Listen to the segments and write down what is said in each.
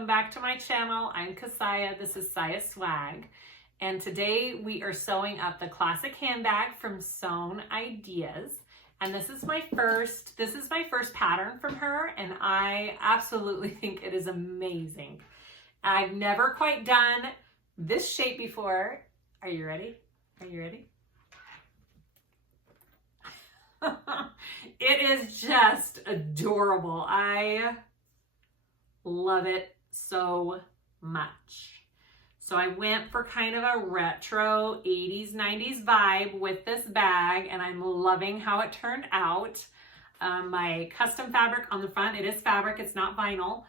welcome back to my channel. I'm Kassiah, this is SiahSwag, and today we are sewing up the classic handbag from Sewn Ideas. And this is my first pattern from her, and I absolutely think it is amazing. I've never quite done this shape before. Are you ready? Are you ready? It is just adorable. I love it so much. So I went for kind of a retro 80s, 90s vibe with this bag, and I'm loving how it turned out. My custom fabric on the front, it is fabric, it's not vinyl,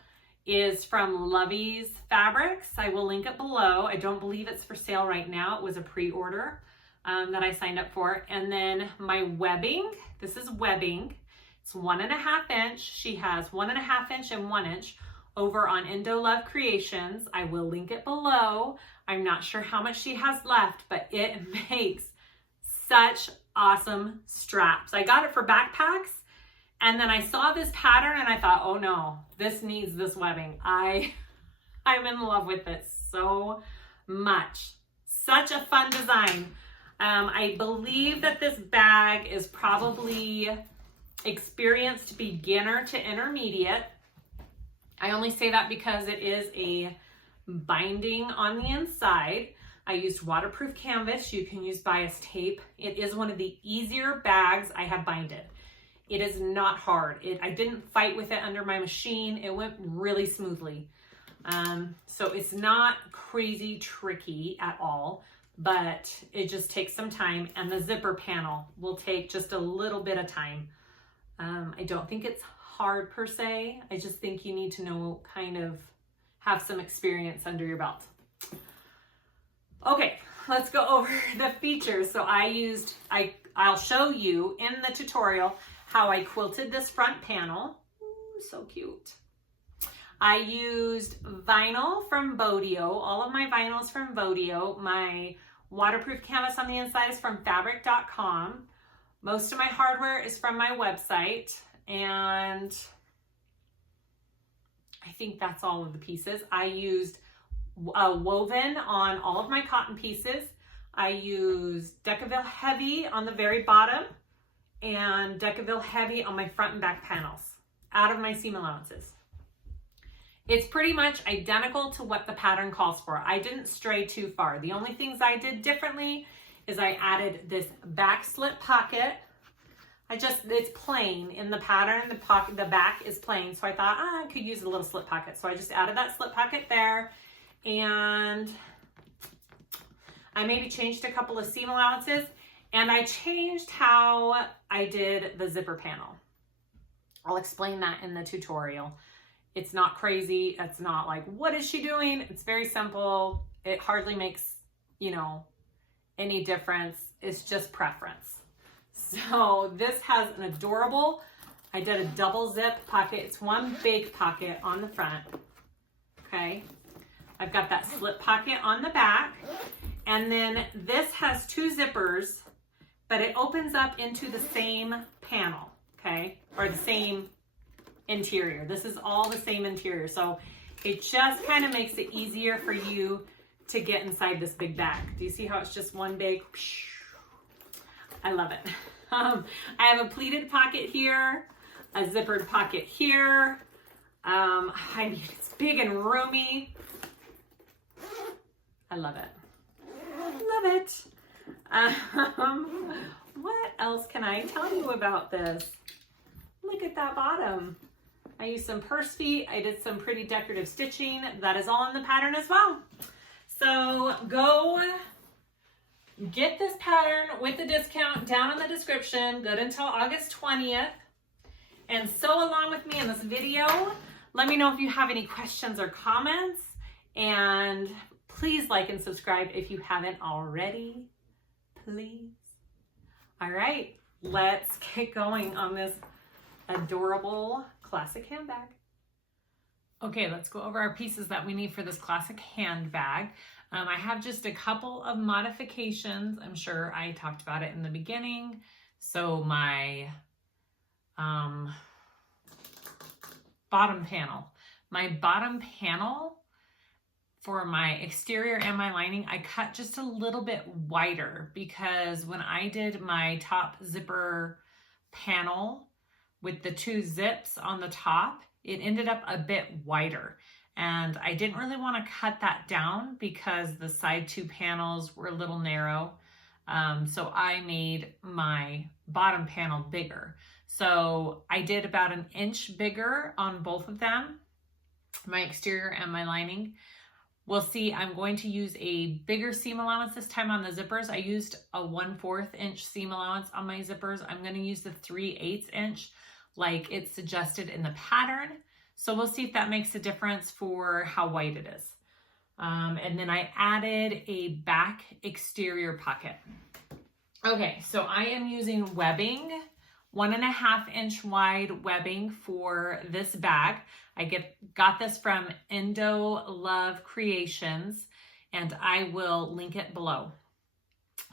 is from Lovies Fabrics. I will link it below. I don't believe it's for sale right now. It was a pre-order that I signed up for. And then my webbing, this is webbing. It's 1.5 inch. She has 1.5 inch and 1 inch over on Indo Love Creations. I will link it below. I'm not sure how much she has left, but it makes such awesome straps. I got it for backpacks, and then I saw this pattern and I thought, oh no, this needs this webbing. I'm in love with it so much. Such a fun design. I believe that this bag is probably experienced beginner to intermediate. I only say that because it is a binding on the inside. I used waterproof canvas. You can use bias tape. It is one of the easier bags I have binded. It is not hard. I didn't fight with it under my machine. It went really smoothly. So it's not crazy tricky at all, but it just takes some time, and the zipper panel will take just a little bit of time. I don't think it's hard per se. I just think you need to know, kind of have some experience under your belt. Okay, let's go over the features. So I'll show you in the tutorial how I quilted this front panel. Ooh, so cute. I used vinyl from BoDee-OH. All of my vinyl is from BoDee-OH. My waterproof canvas on the inside is from fabric.com. Most of my hardware is from my website, and I think that's all of the pieces. I used woven on all of my cotton pieces. I used Decaville Heavy on the very bottom and Decaville Heavy on my front and back panels out of my seam allowances. It's pretty much identical to what the pattern calls for. I didn't stray too far. The only things I did differently is I added this back slip pocket. It's plain in the pattern, the back is plain, so I thought I could use a little slip pocket. So I just added that slip pocket there, and I maybe changed a couple of seam allowances, and I changed how I did the zipper panel. I'll explain that in the tutorial. It's not crazy. It's not like, what is she doing? It's very simple. It hardly makes, any difference. It's just preference. So this has an adorable, I did a double zip pocket. It's one big pocket on the front. Okay. I've got that slip pocket on the back. And then this has 2 zippers, but it opens up into the same panel. Okay. Or the same interior. This is all the same interior. So it just kind of makes it easier for you to get inside this big bag. Do you see how it's just one big? I love it. I have a pleated pocket here, a zippered pocket here. It's big and roomy. I love it. Love it. What else can I tell you about this? Look at that bottom. I used some purse feet. I did some pretty decorative stitching. That is all in the pattern as well. So go get this pattern with the discount down in the description, good until August 20th, and sew along with me in this video. Let me know if you have any questions or comments, and please like and subscribe if you haven't already, please. All right, let's get going on this adorable classic handbag. Okay, let's go over our pieces that we need for this classic handbag. I have just a couple of modifications. I'm sure I talked about it in the beginning. So my bottom panel. my bottom panel for my exterior and my lining, I cut just a little bit wider because when I did my top zipper panel with the 2 zips on the top, it ended up a bit wider. And I didn't really want to cut that down because the side 2 panels were a little narrow. So I made my bottom panel bigger. So I did about 1 inch bigger on both of them, my exterior and my lining. We'll see, I'm going to use a bigger seam allowance this time on the zippers. I used a 1/4 inch seam allowance on my zippers. I'm going to use the 3/8 inch like it's suggested in the pattern. So we'll see if that makes a difference for how wide it is. And then I added a back exterior pocket. Okay, so I am using webbing, 1.5 inch wide webbing for this bag. I got this from Indo Love Creations, and I will link it below.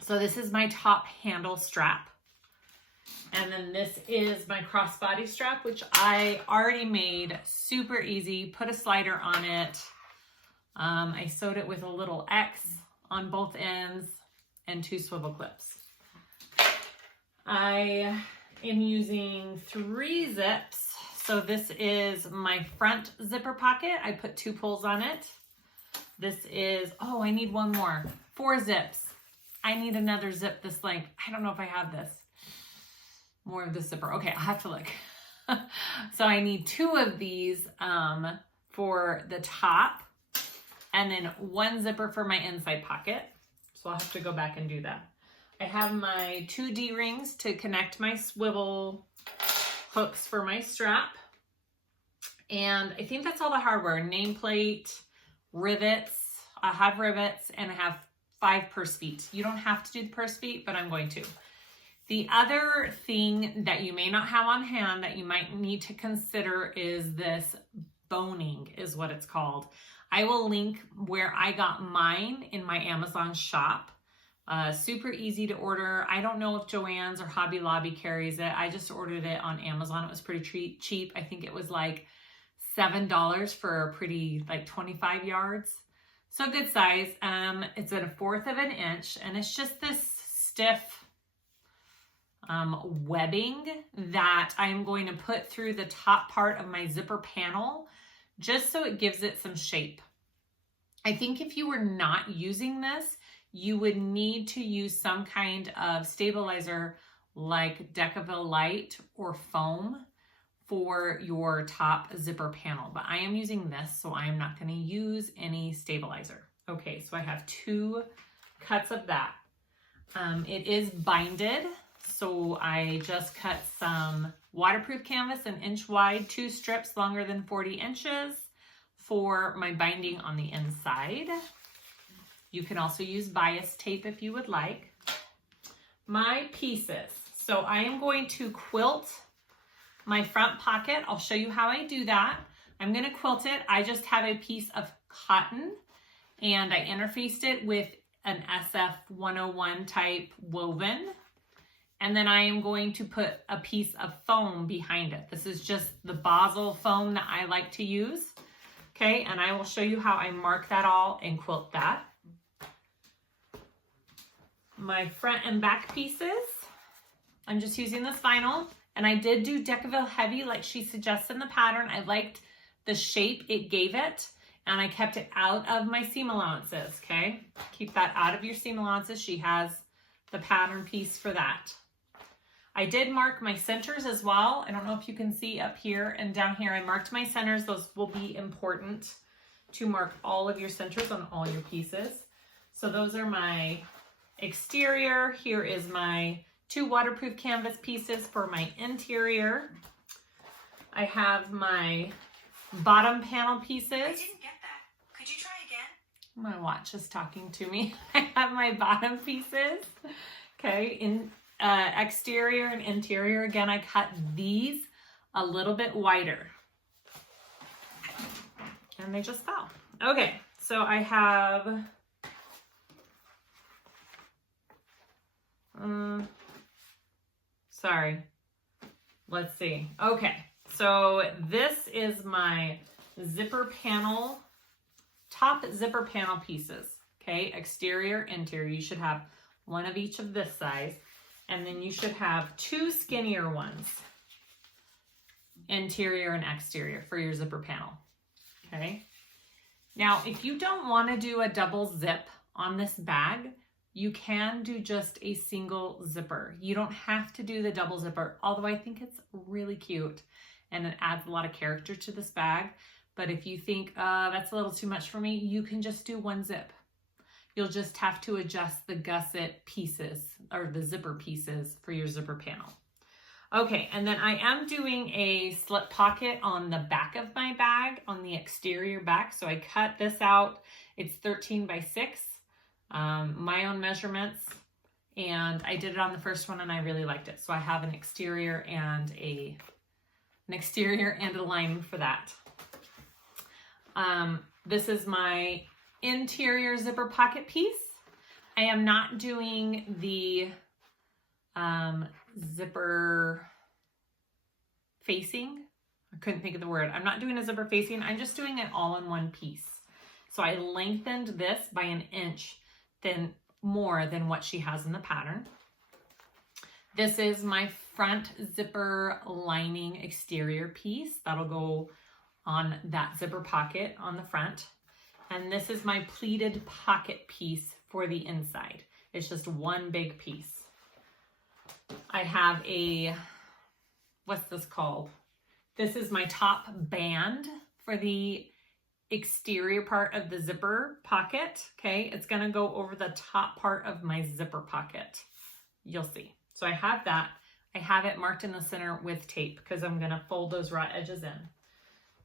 So this is my top handle strap. And then this is my crossbody strap, which I already made super easy. Put a slider on it. I sewed it with a little X on both ends and 2 swivel clips. I am using 3 zips. So this is my front zipper pocket. I put 2 pulls on it. This is, oh, I need 1 more. 4 zips. I need another zip this length. I don't know if I have this. More of the zipper. Okay, I'll have to look. So I need 2 of these for the top, and then 1 zipper for my inside pocket. So I'll have to go back and do that. I have my 2 D-rings to connect my swivel hooks for my strap. And I think that's all the hardware. Nameplate, rivets. I have rivets, and I have 5 purse feet. You don't have to do the purse feet, but I'm going to. The other thing that you may not have on hand that you might need to consider is this boning, is what it's called. I will link where I got mine in my Amazon shop. Super easy to order. I don't know if Joann's or Hobby Lobby carries it. I just ordered it on Amazon. It was pretty cheap. I think it was like $7 for a pretty, like 25 yards. So good size. It's at 1/4 of an inch, and it's just this stiff webbing that I'm going to put through the top part of my zipper panel just so it gives it some shape. I think if you were not using this, you would need to use some kind of stabilizer like Decaville Light or foam for your top zipper panel, but I am using this, so I am not going to use any stabilizer. Okay, so I have 2 cuts of that. It is binded. So I just cut some waterproof canvas, 1 inch wide, 2 strips longer than 40 inches for my binding on the inside. You can also use bias tape if you would like. My pieces. So I am going to quilt my front pocket. I'll show you how I do that. I'm going to quilt it. I just have a piece of cotton and I interfaced it with an SF 101 type woven. And then I am going to put a piece of foam behind it. This is just the Basel foam that I like to use. Okay, and I will show you how I mark that all and quilt that. My front and back pieces, I'm just using this vinyl. And I did do Decaville Heavy like she suggests in the pattern. I liked the shape it gave it. And I kept it out of my seam allowances, okay? Keep that out of your seam allowances. She has the pattern piece for that. I did mark my centers as well. I don't know if you can see up here and down here. I marked my centers. Those will be important to mark all of your centers on all your pieces. So those are my exterior. Here is my 2 waterproof canvas pieces for my interior. I have my bottom panel pieces. I didn't get that. Could you try again? My watch is talking to me. I have my bottom pieces. Okay, in exterior and interior. Again, I cut these a little bit wider. And they just fell. Okay, so I have sorry. Let's see. Okay, so this is my zipper panel, top zipper panel pieces. Okay, exterior, interior. You should have one of each of this size, and then you should have 2 skinnier ones, interior and exterior, for your zipper panel. Okay. Now, if you don't want to do a double zip on this bag, you can do just a single zipper. You don't have to do the double zipper, although I think it's really cute and it adds a lot of character to this bag. But if you think that's a little too much for me, you can just do one zip. You'll just have to adjust the gusset pieces or the zipper pieces for your zipper panel. Okay, and then I am doing a slip pocket on the back of my bag, on the exterior back. So I cut this out. It's 13 by 6, my own measurements. And I did it on the first one and I really liked it. So I have an exterior and a lining for that. This is my interior zipper pocket piece. I am not doing the zipper facing. I couldn't think of the word. I'm not doing a zipper facing. I'm just doing it all in one piece. So I lengthened this by 1 inch more than what she has in the pattern. This is my front zipper lining exterior piece. That'll go on that zipper pocket on the front. And this is my pleated pocket piece for the inside. It's just one big piece. I have a, what's this called? This is my top band for the exterior part of the zipper pocket. Okay, it's gonna go over the top part of my zipper pocket. You'll see. So I have that. I have it marked in the center with tape because I'm gonna fold those raw edges in.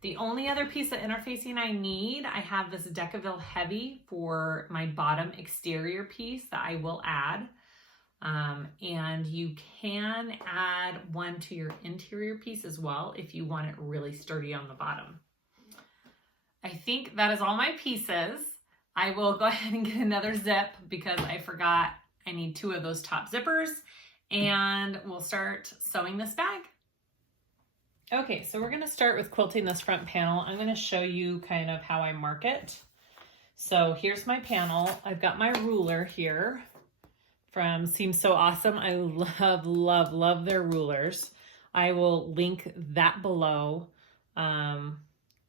The only other piece of interfacing I need, I have this Decaville Heavy for my bottom exterior piece that I will add. And you can add one to your interior piece as well if you want it really sturdy on the bottom. I think that is all my pieces. I will go ahead and get another zip because I forgot I need 2 of those top zippers, and we'll start sewing this bag. Okay, so we're going to start with quilting this front panel. I'm going to show you kind of how I mark it. So here's my panel. I've got my ruler here from Seems So Awesome. I love, love, love their rulers. I will link that below.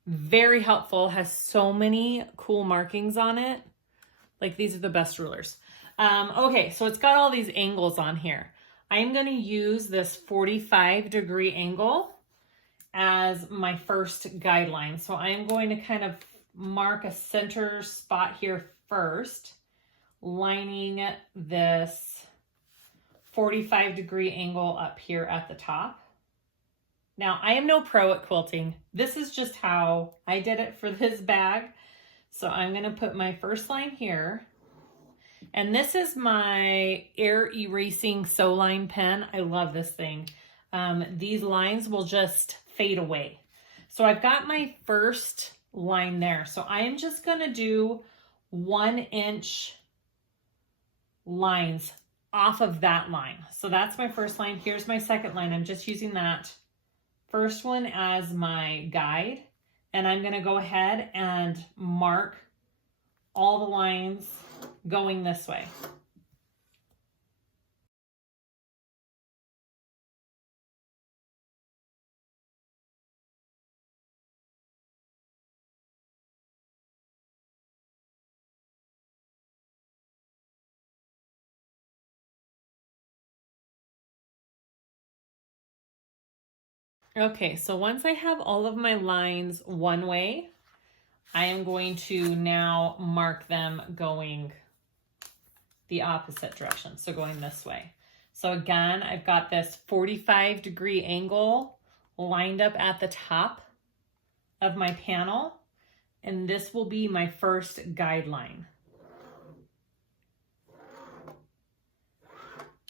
Very helpful, has so many cool markings on it. Like, these are the best rulers. Okay, so it's got all these angles on here. I'm going to use this 45-degree angle as my first guideline. So I'm going to kind of mark a center spot here first, lining this 45-degree angle up here at the top. Now, I am no pro at quilting. This is just how I did it for this bag. So I'm going to put my first line here. And this is my air erasing sew line pen. I love this thing. These lines will just fade away. So I've got my first line there. So I am just going to do 1-inch lines off of that line. So that's my first line. Here's my second line. I'm just using that first one as my guide, and I'm going to go ahead and mark all the lines going this way. Okay, so once I have all of my lines one way, I am going to now mark them going the opposite direction, so going this way. So again, I've got this 45-degree angle lined up at the top of my panel, and this will be my first guideline.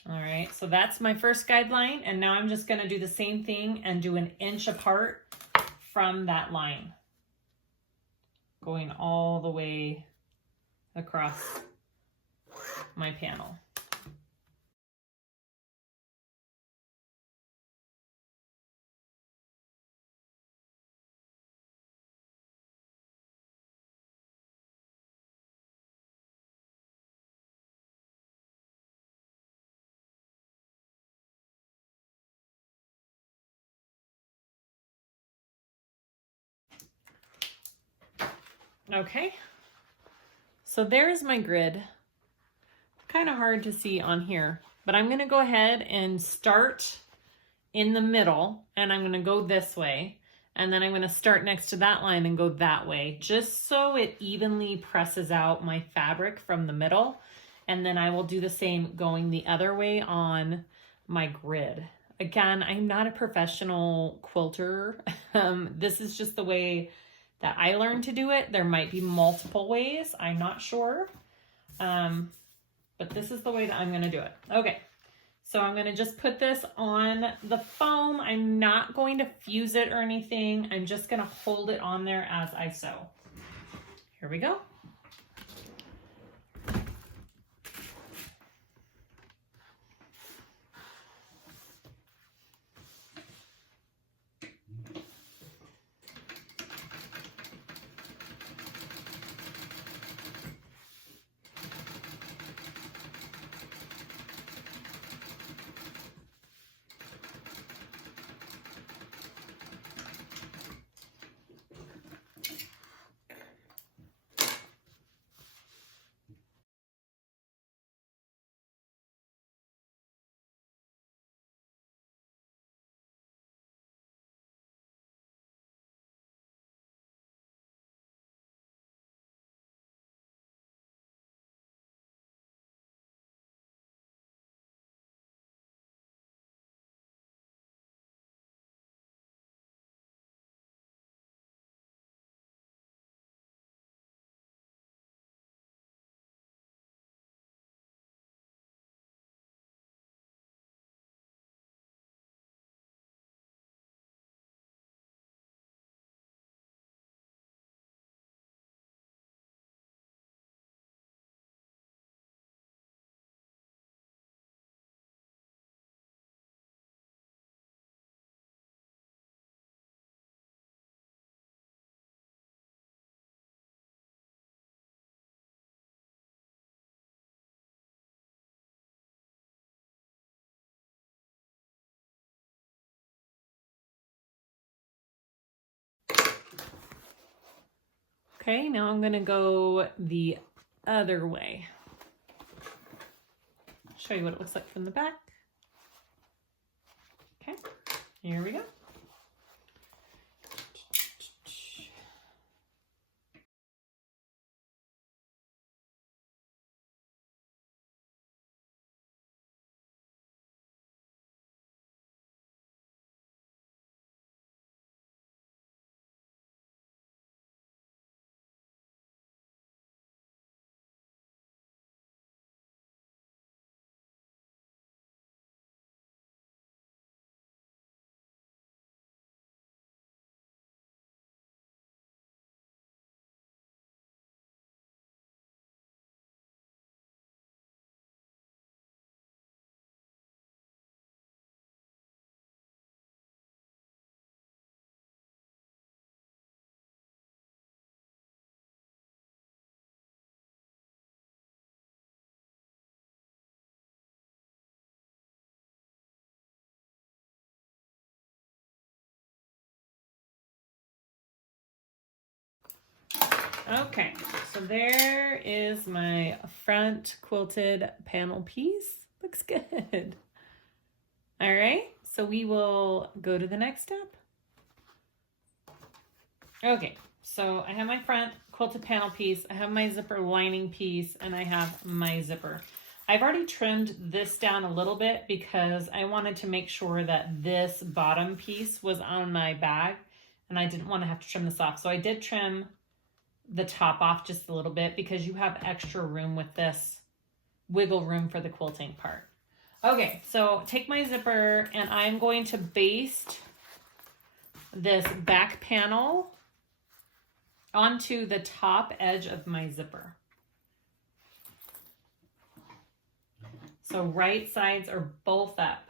All right, so that's my first guideline, and now I'm just going to do the same thing and do 1 inch apart from that line, going all the way across my panel. Okay, so there's my grid. Kind of hard to see on here, but I'm gonna go ahead and start in the middle, and I'm gonna go this way, and then I'm gonna start next to that line and go that way, just so it evenly presses out my fabric from the middle. And then I will do the same going the other way on my grid. Again, I'm not a professional quilter. This is just the way that I learned to do it. There might be multiple ways, I'm not sure. But this is the way that I'm gonna do it. Okay, so I'm gonna just put this on the foam. I'm not going to fuse it or anything. I'm just gonna hold it on there as I sew. Here we go. Okay, now I'm gonna go the other way. Show you what it looks like from the back. Okay, here we go. Okay, so there is my front quilted panel piece. Looks good. All right, so we will go to the next step. Okay, so I have my front quilted panel piece, I have my zipper lining piece, and I have my zipper. I've already trimmed this down a little bit because I wanted to make sure that this bottom piece was on my bag, and I didn't want to have to trim this off. So I did trim the top off just a little bit because you have extra room with this wiggle room for the quilting part. Okay, so take my zipper and I'm going to baste this back panel onto the top edge of my zipper. So right sides are both up.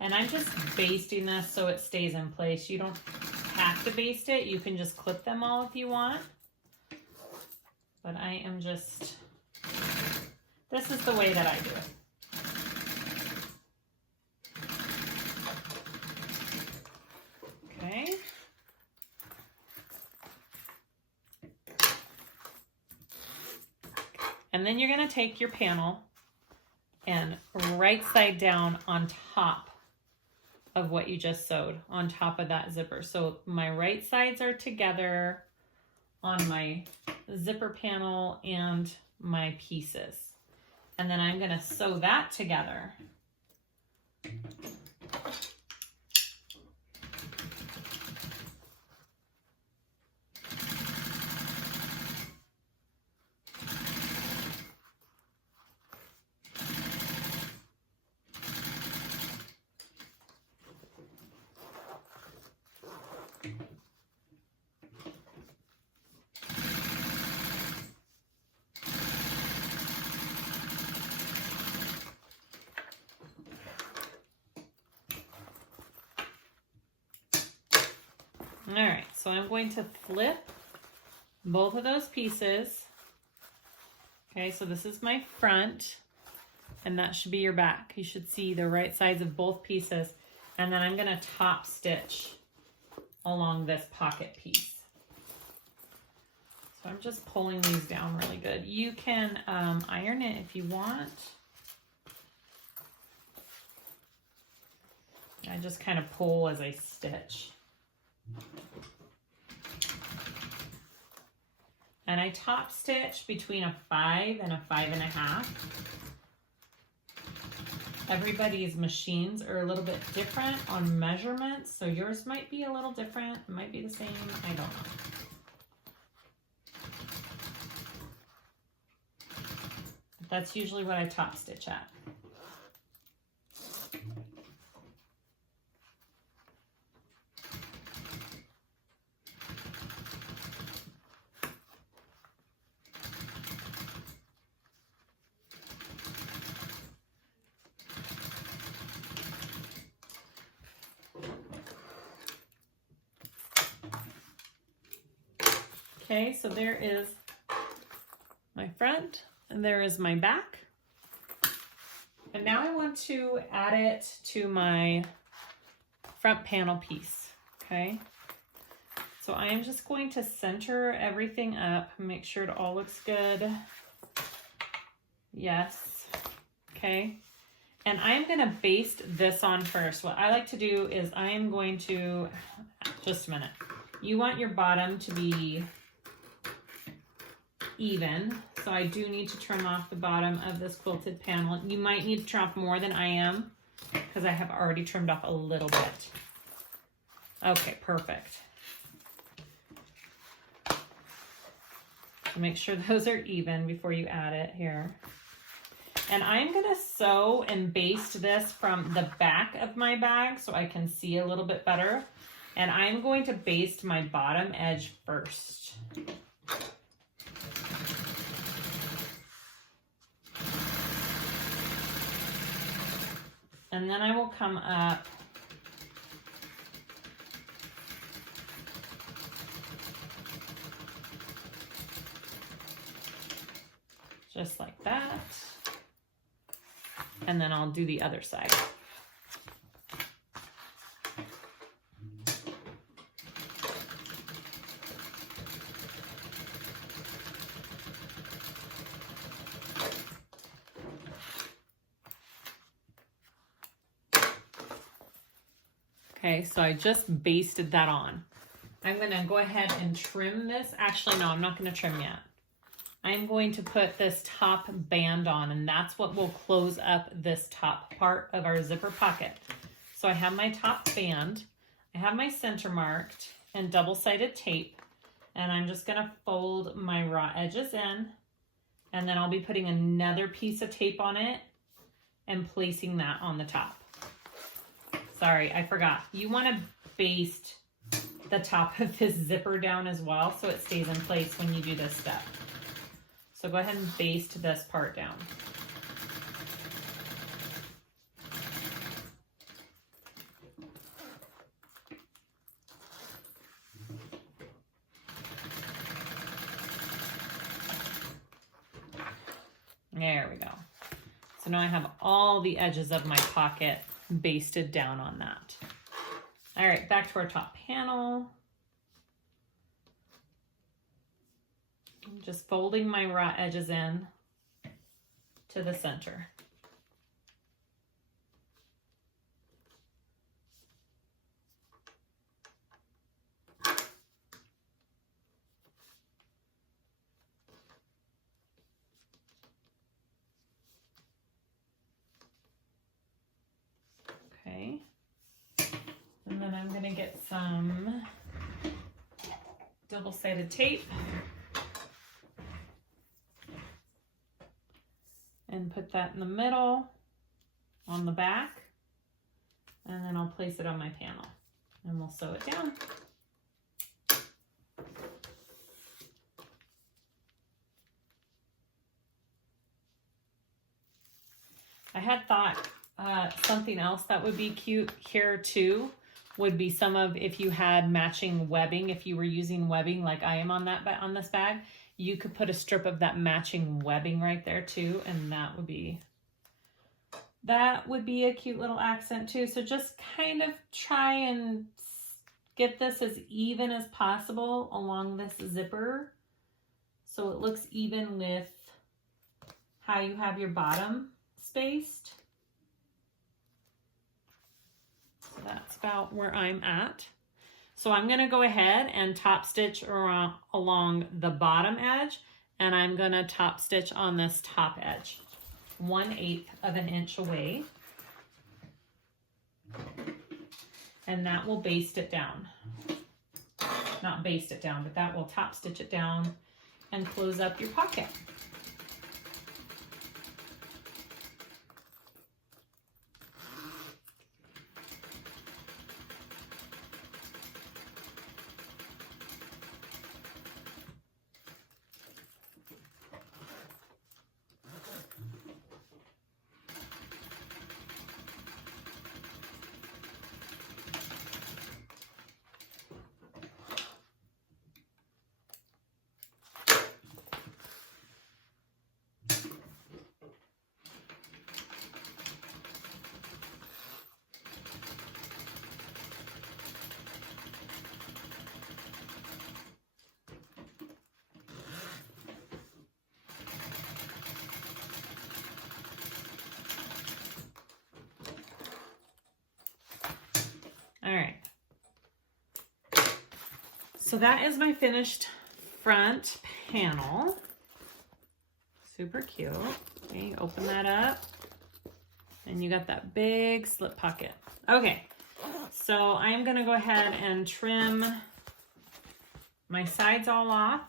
And I'm just basting this so it stays in place. You don't have to baste it. You can just clip them all if you want. But I am just, this is the way that I do it. And then you're gonna take your panel and right side down on top of what you just sewed, on top of that zipper. So my right sides are together on my zipper panel and my pieces. And then I'm gonna sew that together. All right, so I'm going to flip both of those pieces. Okay, so this is my front, and that should be your back. You should see the right sides of both pieces. And then I'm gonna top stitch along this pocket piece. So I'm just pulling these down really good. You can iron it if you want. I just kind of pull as I stitch. And I top stitch between a 5 and a 5.5. Everybody's machines are a little bit different on measurements, so yours might be a little different, it might be the same, I don't know. But that's usually what I top stitch at. Okay, so there is my front and there is my back. And now I want to add it to my front panel piece, okay? So I am just going to center everything up, make sure it all looks good. Yes, okay. And I'm gonna baste this on first. What I like to do is I am going to, just a minute. You want your bottom to be even, so I do need to trim off the bottom of this quilted panel. You might need to trim off more than I am because I have already trimmed off a little bit. Okay, perfect. So make sure those are even before you add it here. And I'm gonna sew and baste this from the back of my bag so I can see a little bit better. And I'm going to baste my bottom edge first. And then I will come up just like that. And then I'll do the other side. Okay, so I just basted that on. I'm gonna go ahead and trim this. Actually, no, I'm not gonna trim yet. I'm going to put this top band on, and that's what will close up this top part of our zipper pocket. So I have my top band, I have my center marked and double-sided tape, and I'm just gonna fold my raw edges in, and then I'll be putting another piece of tape on it and placing that on the top. Sorry, I forgot. You wanna baste the top of this zipper down as well so it stays in place when you do this step. So go ahead and baste this part down. There we go. So now I have all the edges of my pocket basted down on that. All right, back to our top panel. I'm just folding my raw edges in to the center. Okay, and then I'm gonna get some double-sided tape and put that in the middle on the back, and then I'll place it on my panel and we'll sew it down. I had thought something else that would be cute here too would be some of, if you had matching webbing, if you were using webbing like I am on this bag, you could put a strip of that matching webbing right there too, and that would be a cute little accent too. So just kind of try and get this as even as possible along this zipper so it looks even with how you have your bottom spaced. So that's about where I'm at. So I'm going to go ahead and top stitch around along the bottom edge, and I'm going to top stitch on this top edge 1/8 of an inch away, and that will baste it down. Not baste it down, but that will top stitch it down and close up your pocket. All right, so that is my finished front panel. Super cute. Okay, open that up and you got that big slip pocket. Okay, so I'm gonna go ahead and trim my sides all off.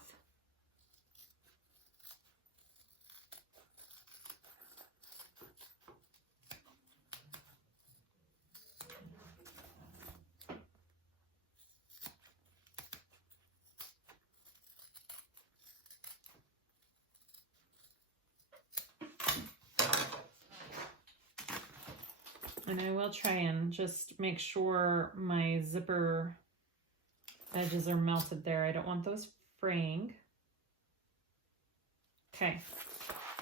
And I will try and just make sure my zipper edges are melted there. I don't want those fraying. Okay,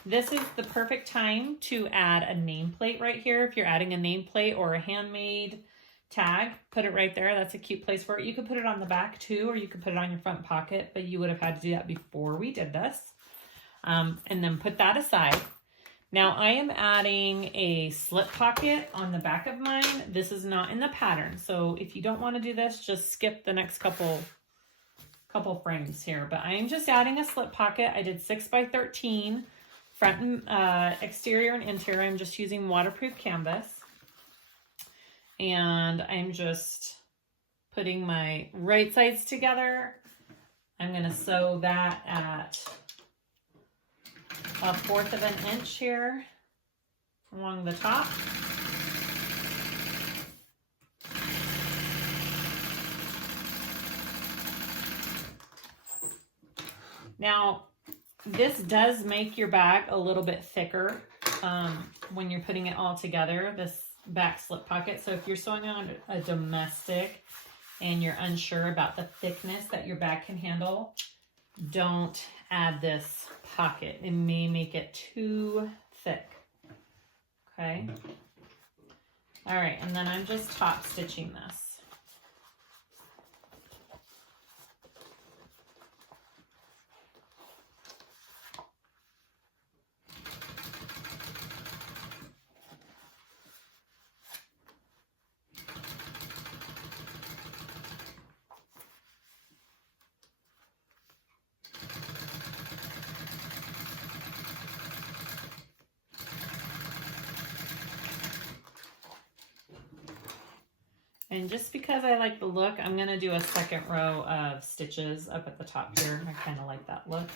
this is the perfect time to add a nameplate right here. If you're adding a nameplate or a handmade tag, put it right there. That's a cute place for it. You could put it on the back too, or you could put it on your front pocket, but you would have had to do that before we did this. And then put that aside. Now I am adding a slip pocket on the back of mine. This is not in the pattern, so if you don't want to do this, just skip the next couple frames here. But I am just adding a slip pocket. I did 6 by 13 front and exterior and interior. I'm just using waterproof canvas, and I'm just putting my right sides together. I'm going to sew that at 1/4 of an inch here along the top. Now, this does make your bag a little bit thicker when you're putting it all together, this back slip pocket. So if you're sewing on a domestic and you're unsure about the thickness that your bag can handle, don't add this pocket. It may make it too thick. Okay. All right, and then I'm just top stitching this. And just because I like the look, I'm gonna do a second row of stitches up at the top here. I kind of like that look.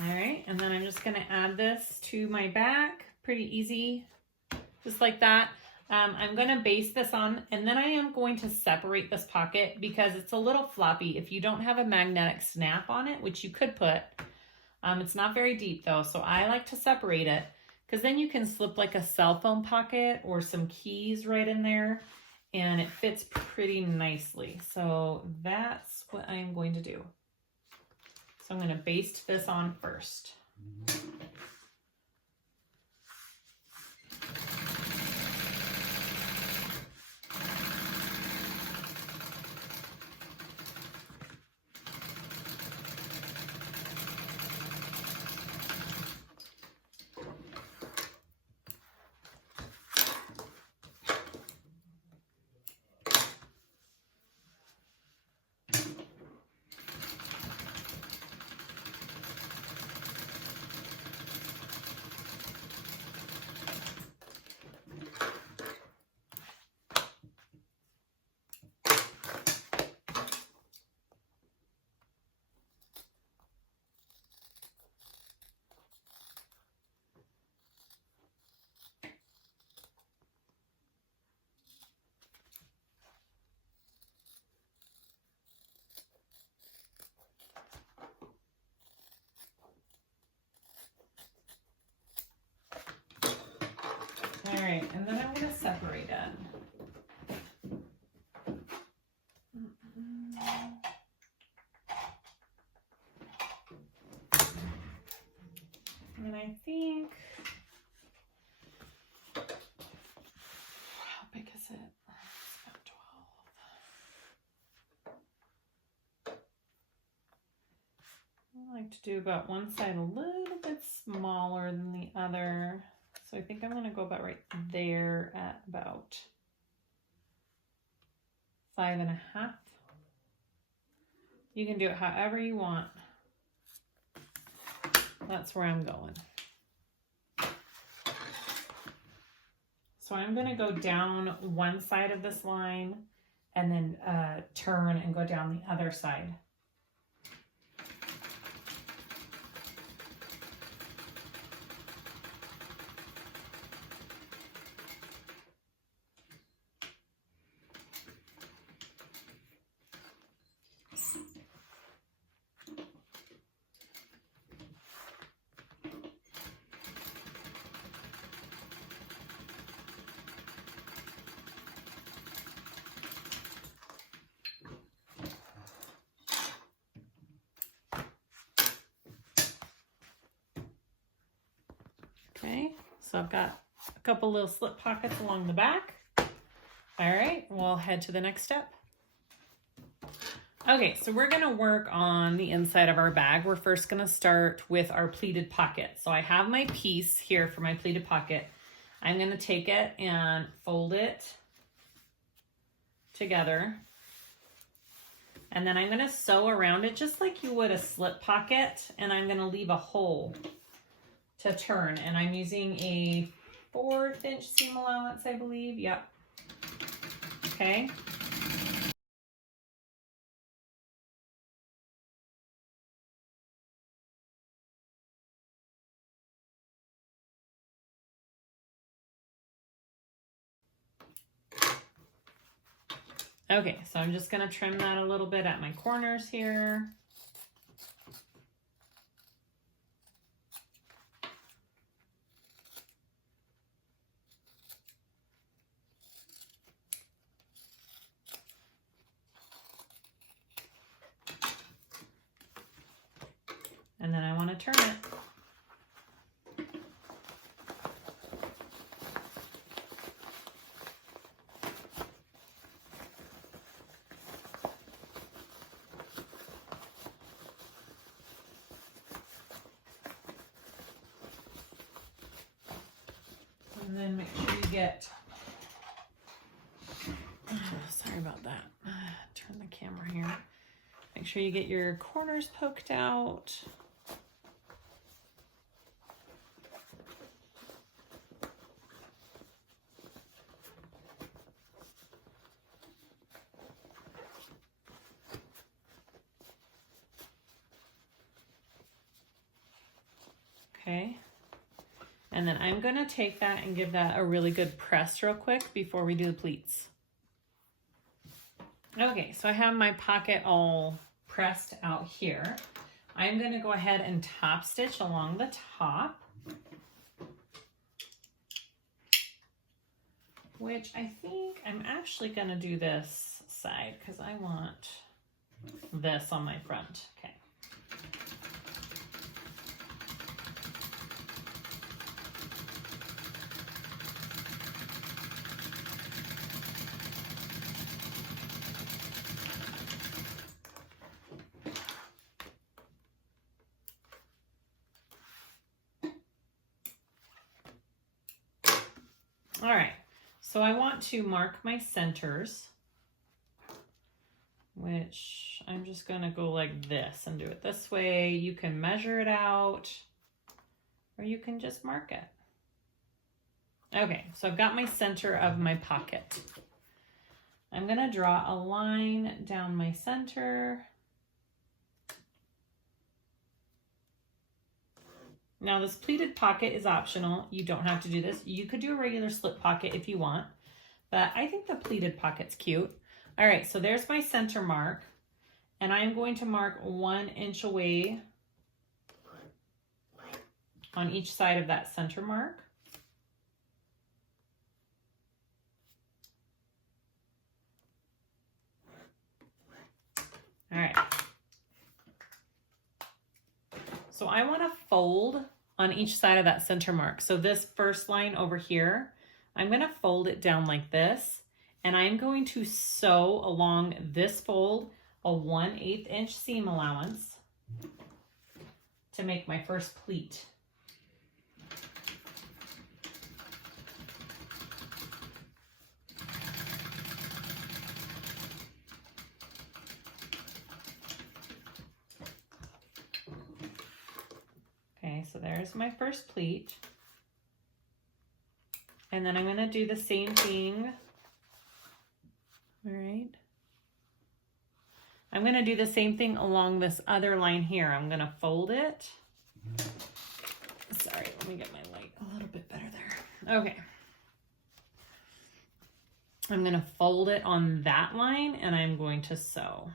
All right, and then I'm just gonna add this to my back, pretty easy, just like that. I'm gonna baste this on, and then I am going to separate this pocket because it's a little floppy. If you don't have a magnetic snap on it, which you could put, it's not very deep though, so I like to separate it because then you can slip like a cell phone pocket or some keys right in there, and it fits pretty nicely. So that's what I'm going to do. So I'm going to baste this on first. All right, and then I'm going to separate it. And I think, how big is it? It's about 12. I like to do about one side a little bit smaller than the other. So I think I'm going to go about right there at about 5.5. You can do it however you want. That's where I'm going. So I'm going to go down one side of this line and then turn and go down the other side. Okay, so I've got a couple little slip pockets along the back. All right, we'll head to the next step. Okay, so we're gonna work on the inside of our bag. We're first gonna start with our pleated pocket. So I have my piece here for my pleated pocket. I'm gonna take it and fold it together. And then I'm gonna sew around it just like you would a slip pocket, and I'm gonna leave a hole to turn, and I'm using a 1/4 inch seam allowance, I believe. Yep. Okay. Okay, so I'm just gonna trim that a little bit at my corners here. And then I want to turn it. And then make sure you get Sorry about that. Turn the camera here. Make sure you get your corners poked out. Okay. And then I'm going to take that and give that a really good press real quick before we do the pleats. Okay, so I have my pocket all pressed out here. I'm going to go ahead and top stitch along the top, which I think I'm actually going to do this side because I want this on my front. Okay. All right, so I want to mark my centers, which I'm just gonna go like this and do it this way. You can measure it out or you can just mark it. Okay, so I've got my center of my pocket. I'm gonna draw a line down my center. Now this pleated pocket is optional. You don't have to do this. You could do a regular slip pocket if you want, but I think the pleated pocket's cute. All right, so there's my center mark, and I'm going to mark 1 inch away on each side of that center mark. All right. So I want to fold on each side of that center mark. So this first line over here, I'm going to fold it down like this, and I'm going to sew along this fold a 1/8 inch seam allowance to make my first pleat. Okay, so there's my first pleat. And then I'm going to do the same thing. All right. I'm going to do the same thing along this other line here. I'm going to fold it. Sorry, let me get my light a little bit better there. Okay. I'm going to fold it on that line and I'm going to sew.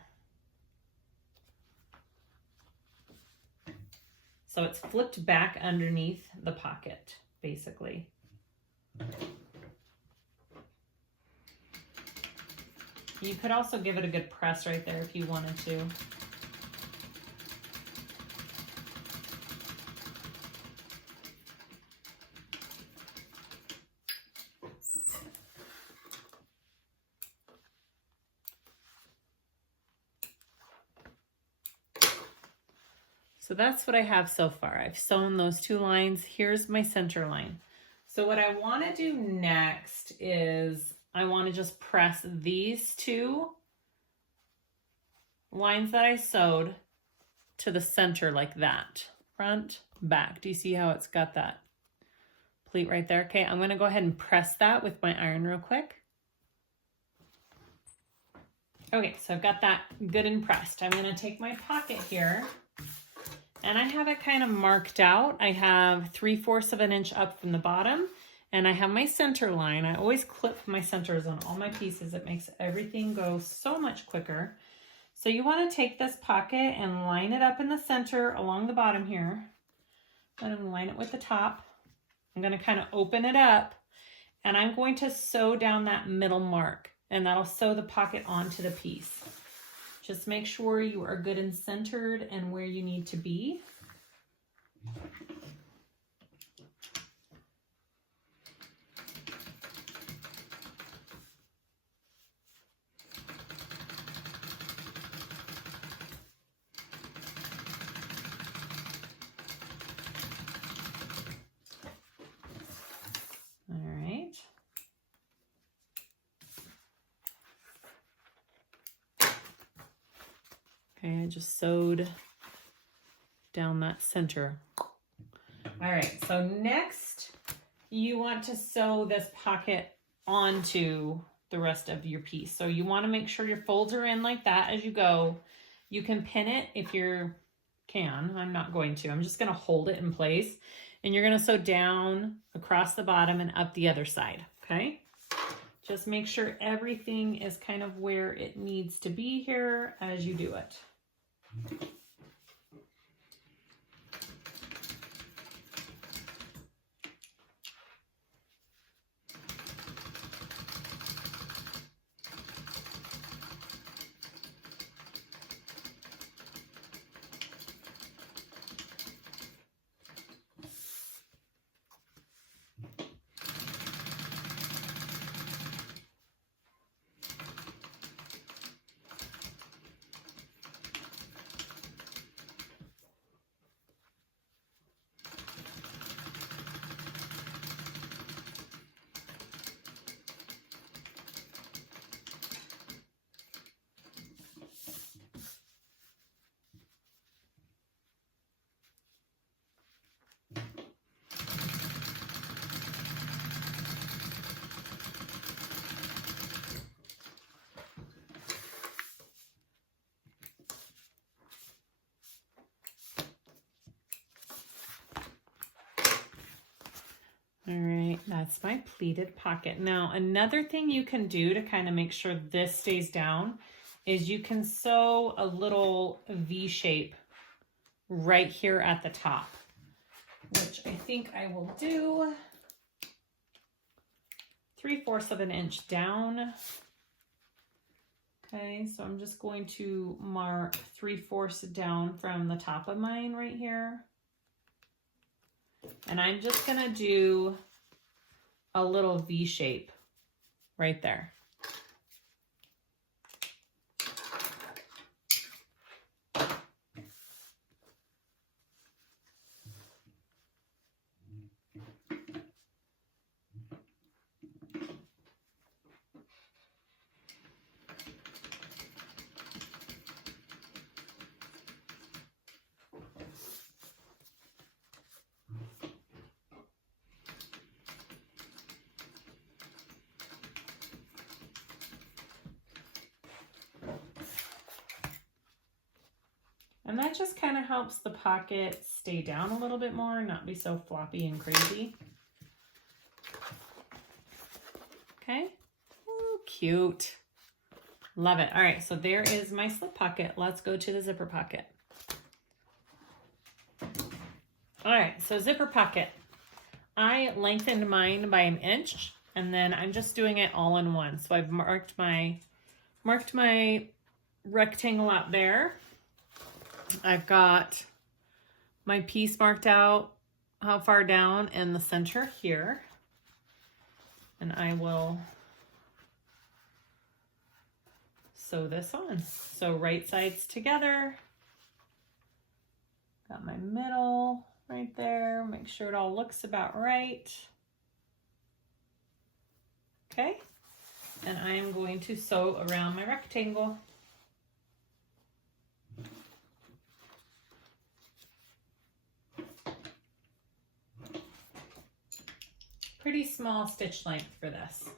So it's flipped back underneath the pocket, basically. You could also give it a good press right there if you wanted to. So that's what I have so far. I've sewn those 2 lines. Here's my center line. So what I want to do next is I want to just press these 2 lines that I sewed to the center like that. Front, back. Do you see how it's got that pleat right there? Okay, I'm going to go ahead and press that with my iron real quick. Okay, so I've got that good and pressed. I'm going to take my pocket here. And I have it kind of marked out. I have 3/4 of an inch up from the bottom, and I have my center line. I always clip my centers on all my pieces. It makes everything go so much quicker. So you want to take this pocket and line it up in the center along the bottom here. I'm going to line it with the top. I'm going to kind of open it up, and I'm going to sew down that middle mark, and that'll sew the pocket onto the piece. Just make sure you are good and centered and where you need to be. All right. Okay, I just sewed down that center. All right, so next you want to sew this pocket onto the rest of your piece. So you want to make sure your folds are in like that as you go. You can pin it if you can. I'm not going to. I'm just going to hold it in place. And you're going to sew down across the bottom and up the other side, okay? Just make sure everything is kind of where it needs to be here as you do it. All right, that's my pleated pocket. Now, another thing you can do to kind of make sure this stays down is you can sew a little V shape right here at the top, which I think I will do 3/4 of an inch down. Okay, so I'm just going to mark 3/4 down from the top of mine right here. And I'm just gonna do a little V shape right there. And that just kind of helps the pocket stay down a little bit more, not be so floppy and crazy. Okay. Oh, cute. Love it. All right, so there is my slip pocket. Let's go to the zipper pocket. All right, so zipper pocket. I lengthened mine by 1 inch, and then I'm just doing it all in one. So I've marked my rectangle out there. I've got my piece marked out how far down in the center here. And I will sew this on. So right sides together. Got my middle right there. Make sure it all looks about right. Okay. And I am going to sew around my rectangle. Pretty small stitch length for this.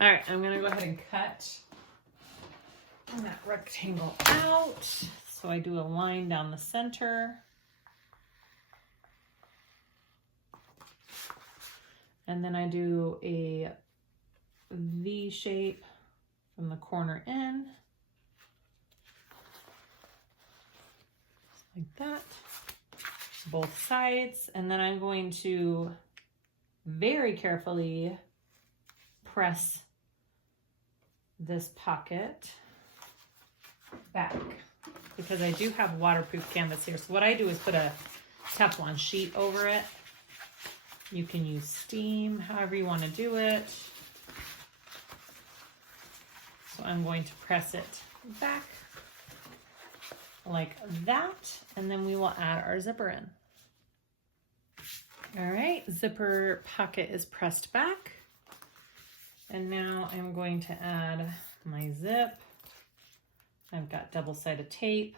All right, I'm gonna go ahead and cut that rectangle out. So I do a line down the center. And then I do a V shape from the corner in. Like that. Both sides. And then I'm going to very carefully press this pocket back because I do have waterproof canvas here. So what I do is put a Teflon sheet over it. You can use steam, however you want to do it. So I'm going to press it back. like that, and then we will add our zipper in. All right, zipper pocket is pressed back. And now I'm going to add my zip. I've got double-sided tape.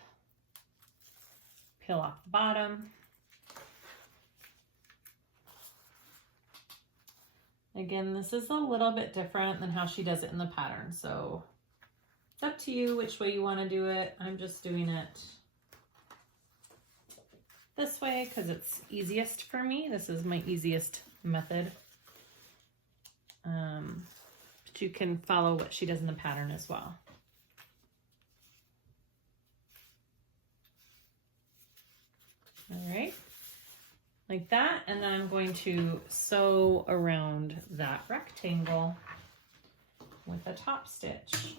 Peel off the bottom. Again, this is a little bit different than how she does it in the pattern, so it's up to you which way you want to do it. I'm just doing it this way because it's easiest for me. This is my easiest method. But you can follow what she does in the pattern as well. All right, like that. And then I'm going to sew around that rectangle with a top stitch.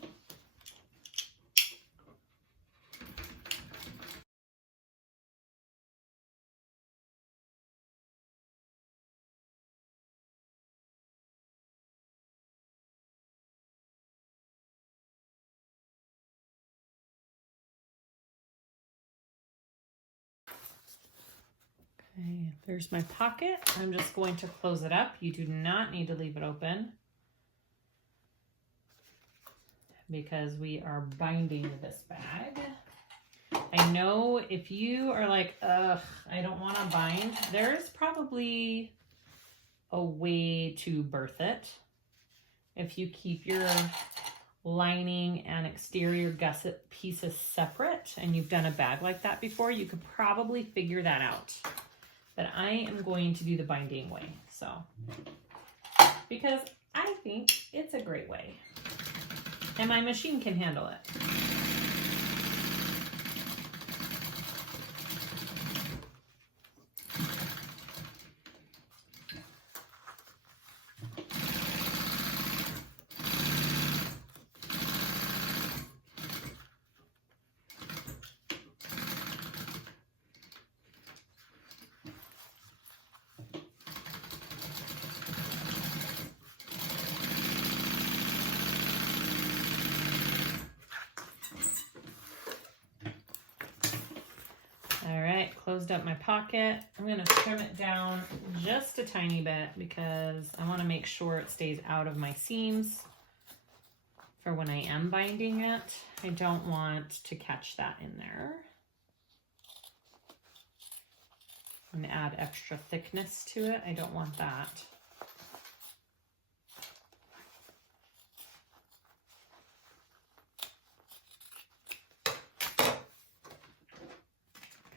Okay, there's my pocket. I'm just going to close it up. You do not need to leave it open because we are binding this bag. I know if you are like, ugh, I don't want to bind, there's probably a way to birth it. If you keep your lining and exterior gusset pieces separate and you've done a bag like that before, you could probably figure that out. But I am going to do the binding way, so, because I think it's a great way and my machine can handle it. All right, closed up my pocket. I'm gonna trim it down just a tiny bit because I wanna make sure it stays out of my seams for when I am binding it. I don't want to catch that in there and add extra thickness to it. I don't want that.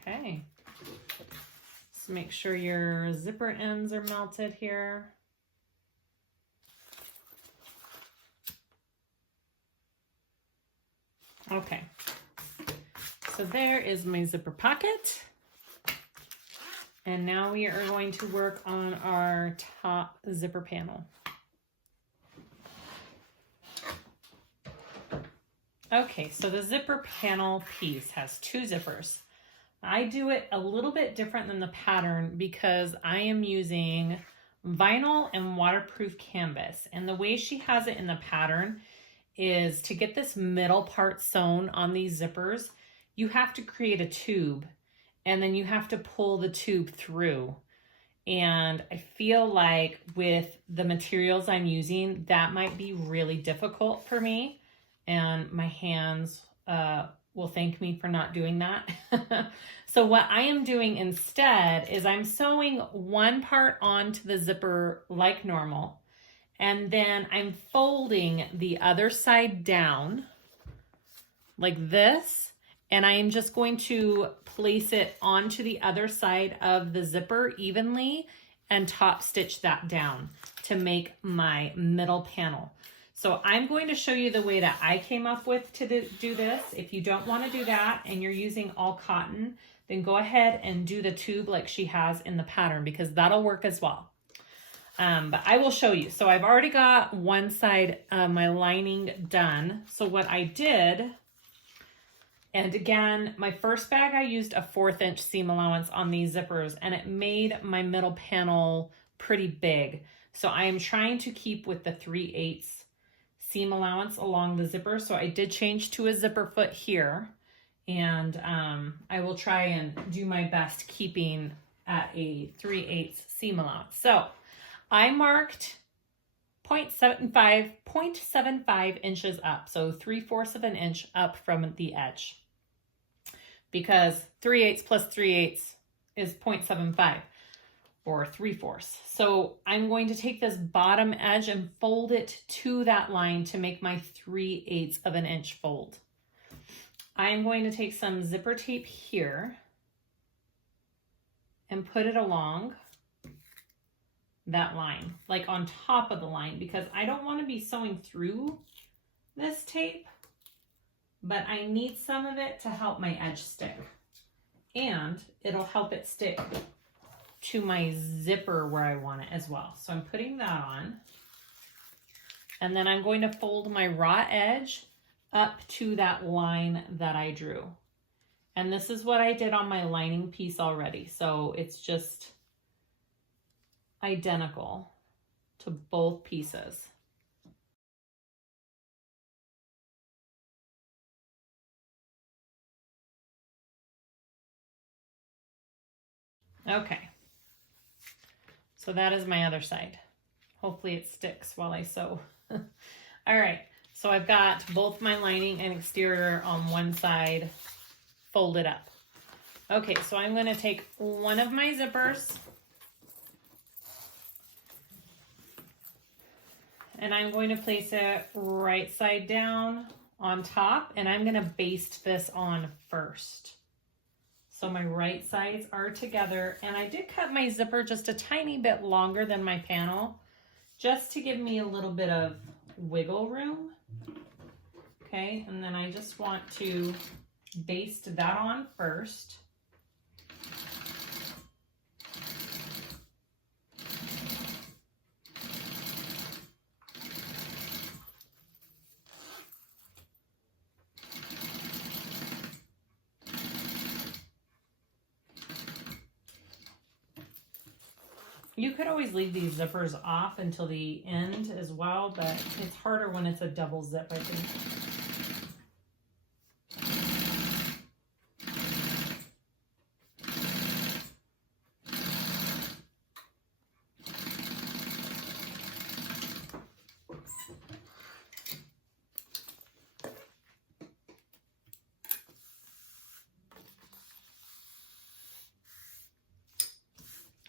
Okay, just make sure your zipper ends are melted here. Okay, so there is my zipper pocket. And now we are going to work on our top zipper panel. Okay, so the zipper panel piece has two zippers. I do it a little bit different than the pattern because I am using vinyl and waterproof canvas. And the way she has it in the pattern is to get this middle part sewn on these zippers, you have to create a tube and then you have to pull the tube through. And I feel like with the materials I'm using, that might be really difficult for me. And my hands will thank me for not doing that. So what I am doing instead is I'm sewing one part onto the zipper like normal, and then I'm folding the other side down like this, and I am just going to place it onto the other side of the zipper evenly and top stitch that down to make my middle panel. So I'm going to show you the way that I came up with to do this. If you don't want to do that and you're using all cotton, then go ahead and do the tube like she has in the pattern because that'll work as well. But I will show you. So I've already got one side of my lining done. So what I did, and again, my first bag, I used a 1/4 inch seam allowance on these zippers and it made my middle panel pretty big. So I am trying to keep with the 3/8 seam allowance along the zipper. So I did change to a zipper foot here And I will try and do my best keeping at a 3/8 seam allowance. So I marked 0.75 inches up, so 3/4 of an inch up from the edge, because 3/8 plus 3/8 is 0.75 or 3/4. So I'm going to take this bottom edge and fold it to that line to make my 3/8 of an inch fold. I'm going to take some zipper tape here and put it along that line, like on top of the line, because I don't want to be sewing through this tape, but I need some of it to help my edge stick, and it'll help it stick to my zipper where I want it as well. So I'm putting that on, and then I'm going to fold my raw edge up to that line that I drew. And this is what I did on my lining piece already. So it's just identical to both pieces. Okay. So that is my other side. Hopefully it sticks while I sew. All right. So I've got both my lining and exterior on one side folded up. Okay, so I'm going to take one of my zippers and I'm going to place it right side down on top, and I'm going to baste this on first. So my right sides are together, and I did cut my zipper just a tiny bit longer than my panel, just to give me a little bit of wiggle room. Okay, and then I just want to baste that on first. You could always leave these zippers off until the end as well, but it's harder when it's a double zip, I think.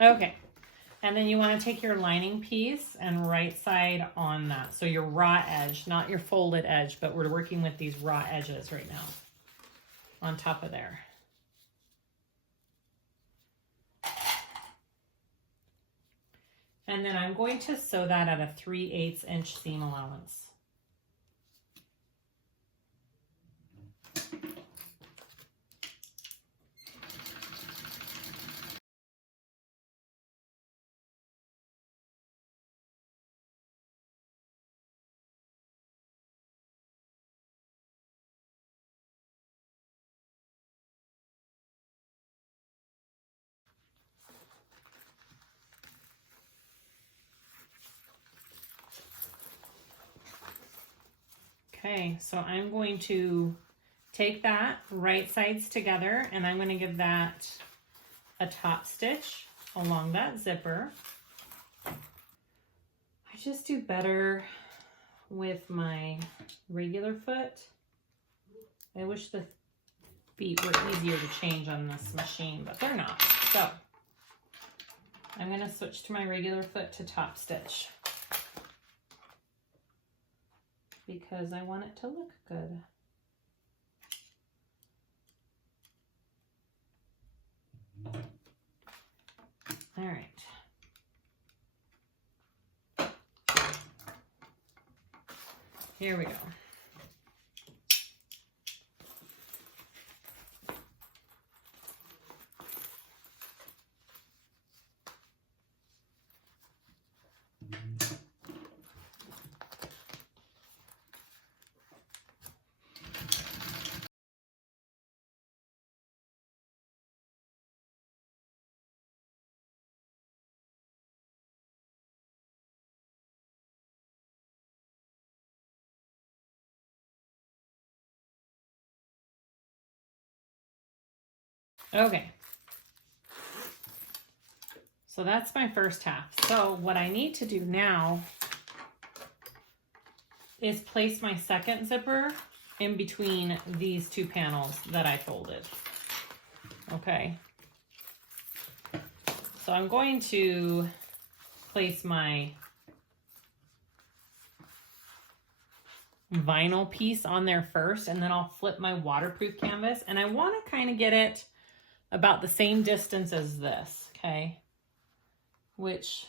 Okay, and then you want to take your lining piece and right side on that. So your raw edge, not your folded edge, but we're working with these raw edges right now on top of there. And then I'm going to sew that at a 3/8 inch seam allowance. Okay, so I'm going to take that right sides together, and I'm going to give that a top stitch along that zipper. I just do better with my regular foot. I wish the feet were easier to change on this machine, but they're not. So I'm going to switch to my regular foot to top stitch, because I want it to look good. All right. Here we go. Okay. So that's my first half. So what I need to do now is place my second zipper in between these two panels that I folded. Okay. So I'm going to place my vinyl piece on there first, and then I'll flip my waterproof canvas, and I want to kind of get it about the same distance as this, okay? Which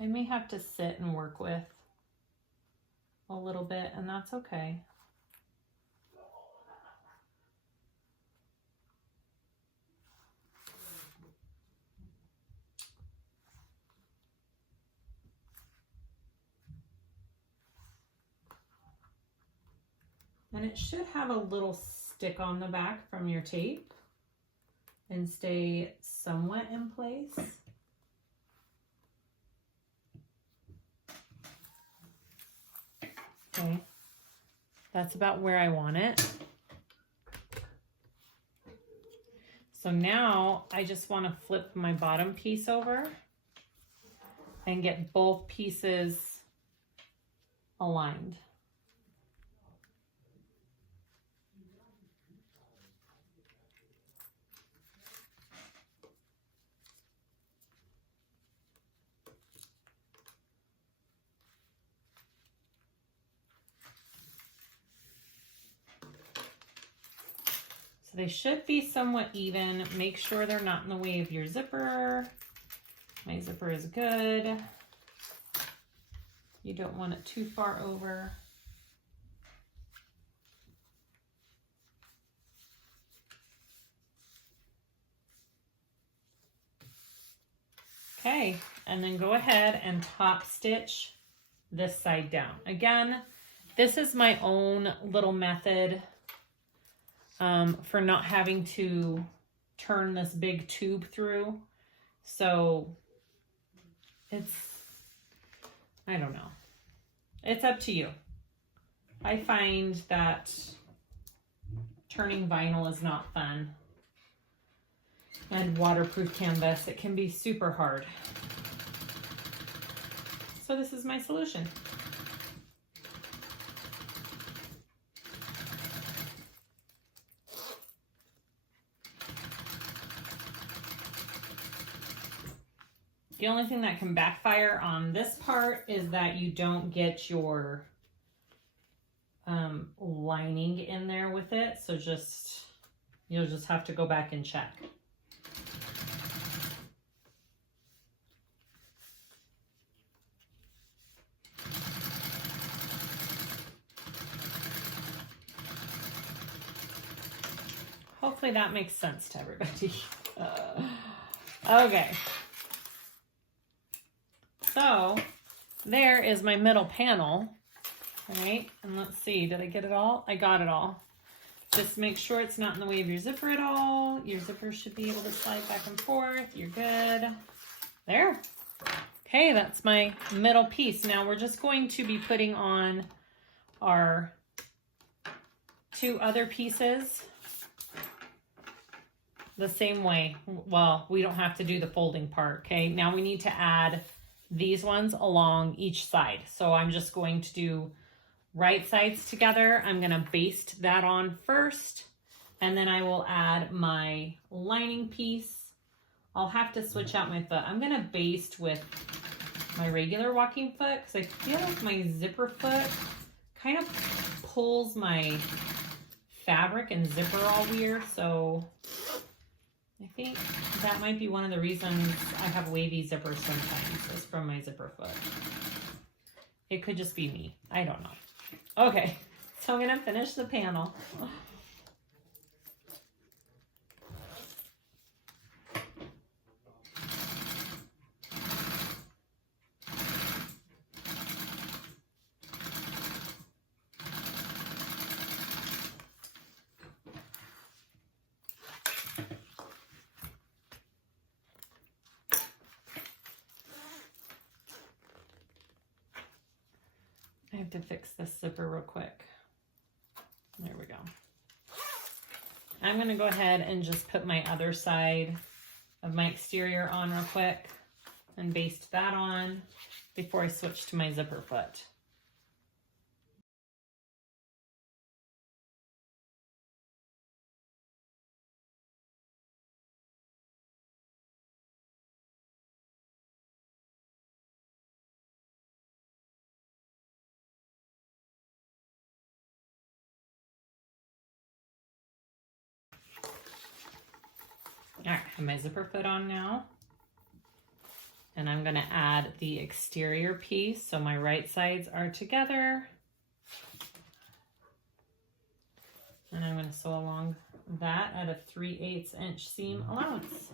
I may have to sit and work with a little bit, and that's okay. And it should have a little stick on the back from your tape and stay somewhat in place. Okay, that's about where I want it. So now I just want to flip my bottom piece over and get both pieces aligned. So they should be somewhat even. Make sure they're not in the way of your zipper. My zipper is good. You don't want it too far over. Okay, and then go ahead and top stitch this side down. Again, this is my own little method for not having to turn this big tube through. So it's, I don't know. It's up to you. I find that turning vinyl is not fun. And waterproof canvas, it can be super hard. So this is my solution. The only thing that can backfire on this part is that you don't get your lining in there with it. So you'll just have to go back and check. Hopefully that makes sense to everybody. Okay. So there is my middle panel. All right, and let's see, did I get it all? I got it all. Just make sure it's not in the way of your zipper at all. Your zipper should be able to slide back and forth. You're good. There. Okay, that's my middle piece. Now we're just going to be putting on our two other pieces the same way. Well, we don't have to do the folding part, okay? Now we need to add these ones along each side. So I'm just going to do right sides together. I'm gonna baste that on first, and then I will add my lining piece. I'll have to switch out my foot. I'm gonna baste with my regular walking foot because I feel like my zipper foot kind of pulls my fabric and zipper all weird. So I think that might be one of the reasons I have wavy zippers sometimes, is from my zipper foot. It could just be me. I don't know. Okay, so I'm gonna finish the panel. I have to fix this zipper real quick. There we go. I'm gonna go ahead and just put my other side of my exterior on real quick and baste that on before I switch to my zipper foot. All right, I have my zipper foot on now. And I'm gonna add the exterior piece so my right sides are together. And I'm gonna sew along that at a 3/8 inch seam allowance.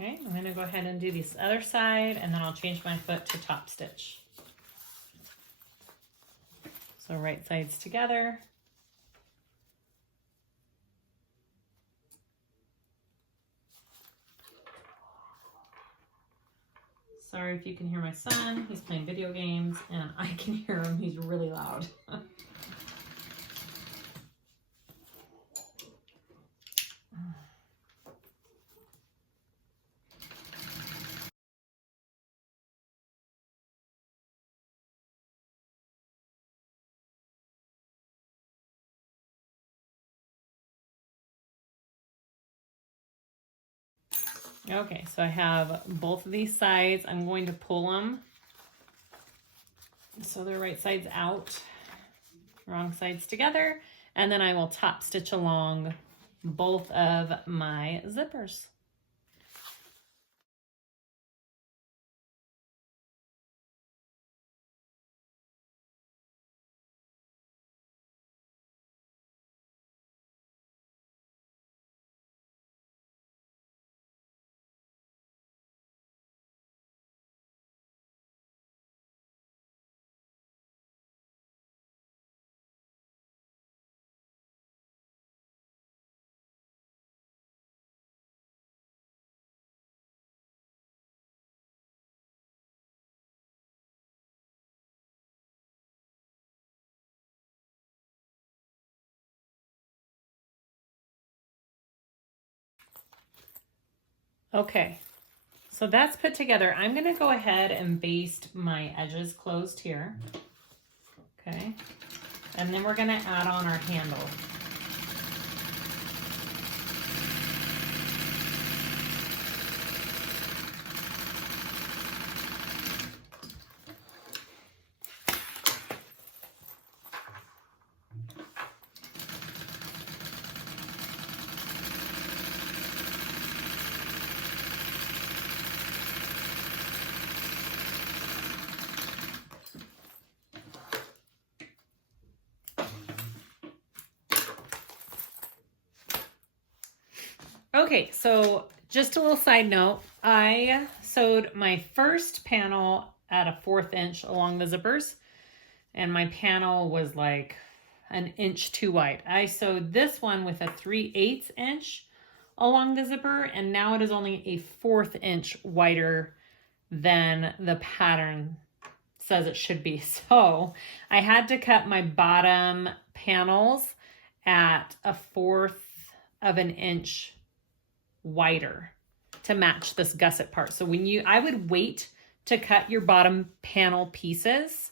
Okay, I'm gonna go ahead and do this other side and then I'll change my foot to top stitch. So right sides together. Sorry if you can hear my son, he's playing video games and I can hear him, he's really loud. Okay, so I have both of these sides. I'm going to pull them so they're right sides out, wrong sides together, and then I will top stitch along both of my zippers. Okay, so that's put together. I'm gonna go ahead and baste my edges closed here. Okay, and then we're gonna add on our handle. Okay, so just a little side note, I sewed my first panel at a 1/4 inch along the zippers, and my panel was like an inch too wide. I sewed this one with a 3/8 inch along the zipper, and now it is only a 1/4 inch wider than the pattern says it should be. So I had to cut my bottom panels at a 1/4 of an inch wider to match this gusset part. So I would wait to cut your bottom panel pieces,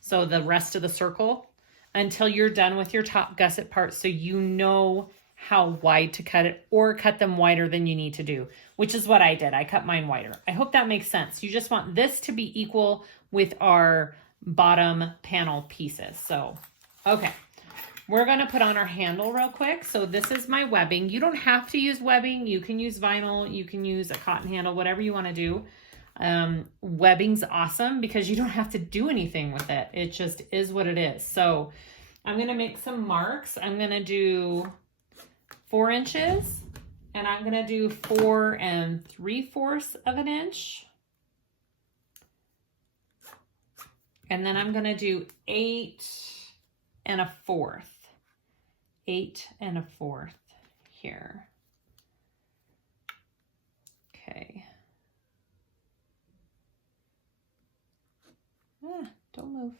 so the rest of the circle, until you're done with your top gusset part, so you know how wide to cut it, or cut them wider than you need to do, which is what I did. I cut mine wider. I hope that makes sense. You just want this to be equal with our bottom panel pieces. So, okay. We're gonna put on our handle real quick. So this is my webbing. You don't have to use webbing. You can use vinyl, you can use a cotton handle, whatever you wanna do. Webbing's awesome because you don't have to do anything with it. It just is what it is. So I'm gonna make some marks. I'm gonna do 4 inches, and I'm gonna do 4 3/4 of an inch. And then I'm going to do 8 1/4. 8 1/4 here. Okay. Don't move.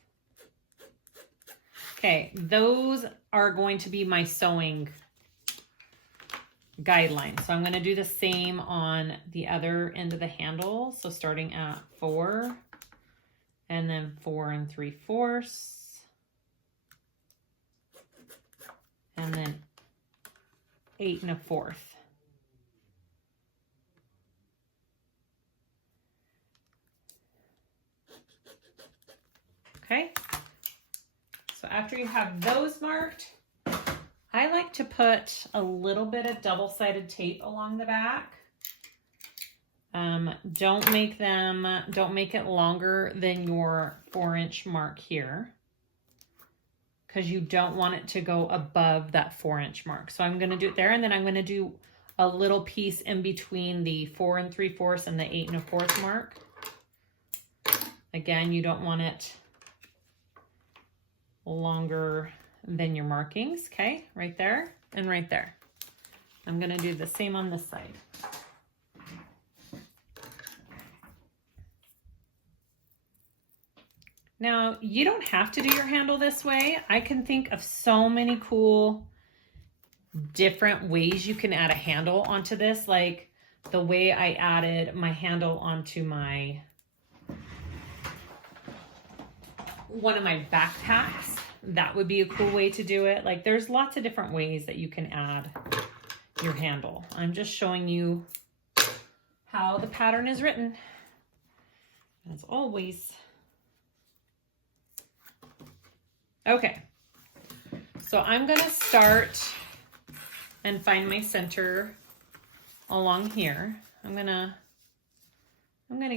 Okay, those are going to be my sewing guidelines. So I'm going to do the same on the other end of the handle. So starting at 4 and then 4 3/4 and then 8 1/4. Okay, so after you have those marked, I like to put a little bit of double-sided tape along the back. Don't make it longer than your 4-inch mark here, because you don't want it to go above that 4-inch mark. So I'm going to do it there, and then I'm going to do a little piece in between the 4 3/4 and the 8 1/4 mark. Again, you don't want it longer than your markings. Okay, right there and right there. I'm going to do the same on this side. Now, you don't have to do your handle this way. I can think of so many cool different ways you can add a handle onto this, like the way I added my handle onto my one of my backpacks. That would be a cool way to do it. Like, there's lots of different ways that you can add your handle. I'm just showing you how the pattern is written, as always. Okay, so I'm gonna start and find my center along here. I'm gonna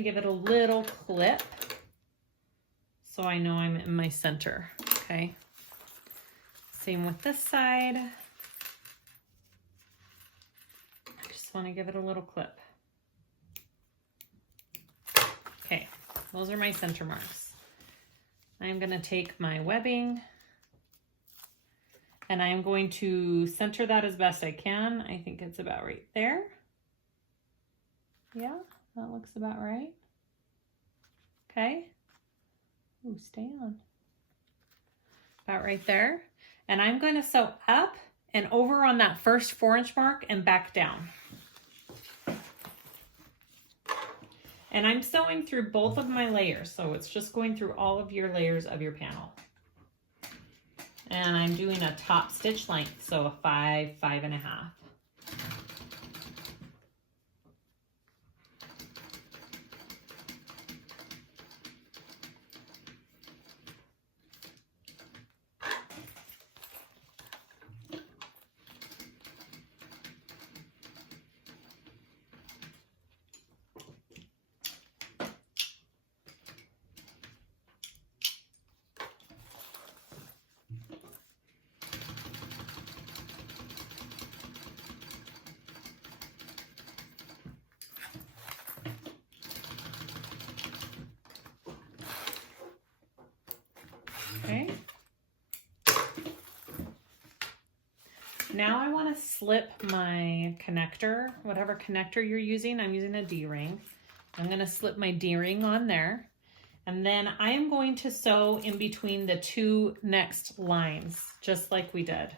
give it a little clip so I know I'm in my center. Okay, same with this side. I just want to give it a little clip. Okay, those are my center marks. I'm going to take my webbing and I'm going to center that as best I can. I think it's about right there. Yeah, that looks about right. Okay. Ooh, stay on. About right there. And I'm going to sew up and over on that first 4-inch mark and back down. And I'm sewing through both of my layers, so it's just going through all of your layers of your panel. And I'm doing a top stitch length, so a 5, 5 1/2. Okay. Now I want to slip my connector, whatever connector you're using. I'm using a D-ring. I'm going to slip my D-ring on there. And then I am going to sew in between the 2 next lines, just like we did.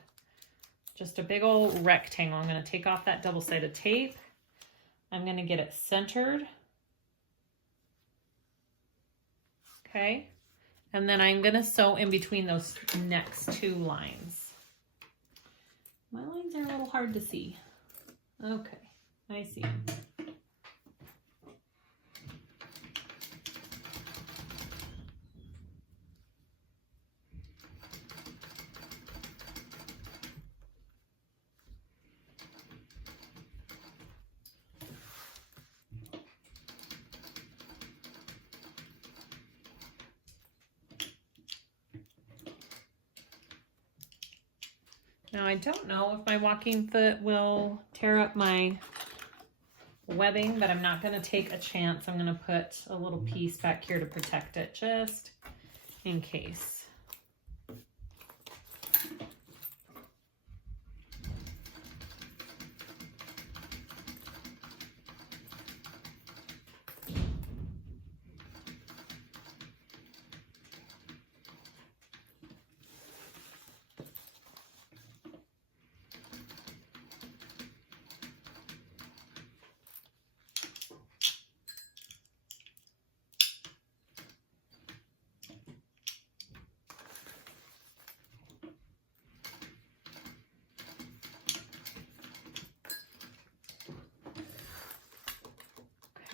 Just a big old rectangle. I'm going to take off that double-sided tape. I'm going to get it centered. Okay. And then I'm going to sew in between those next 2 lines. My lines are a little hard to see. Okay, I see. Now I don't know if my walking foot will tear up my webbing, but I'm not going to take a chance. I'm going to put a little piece back here to protect it just in case.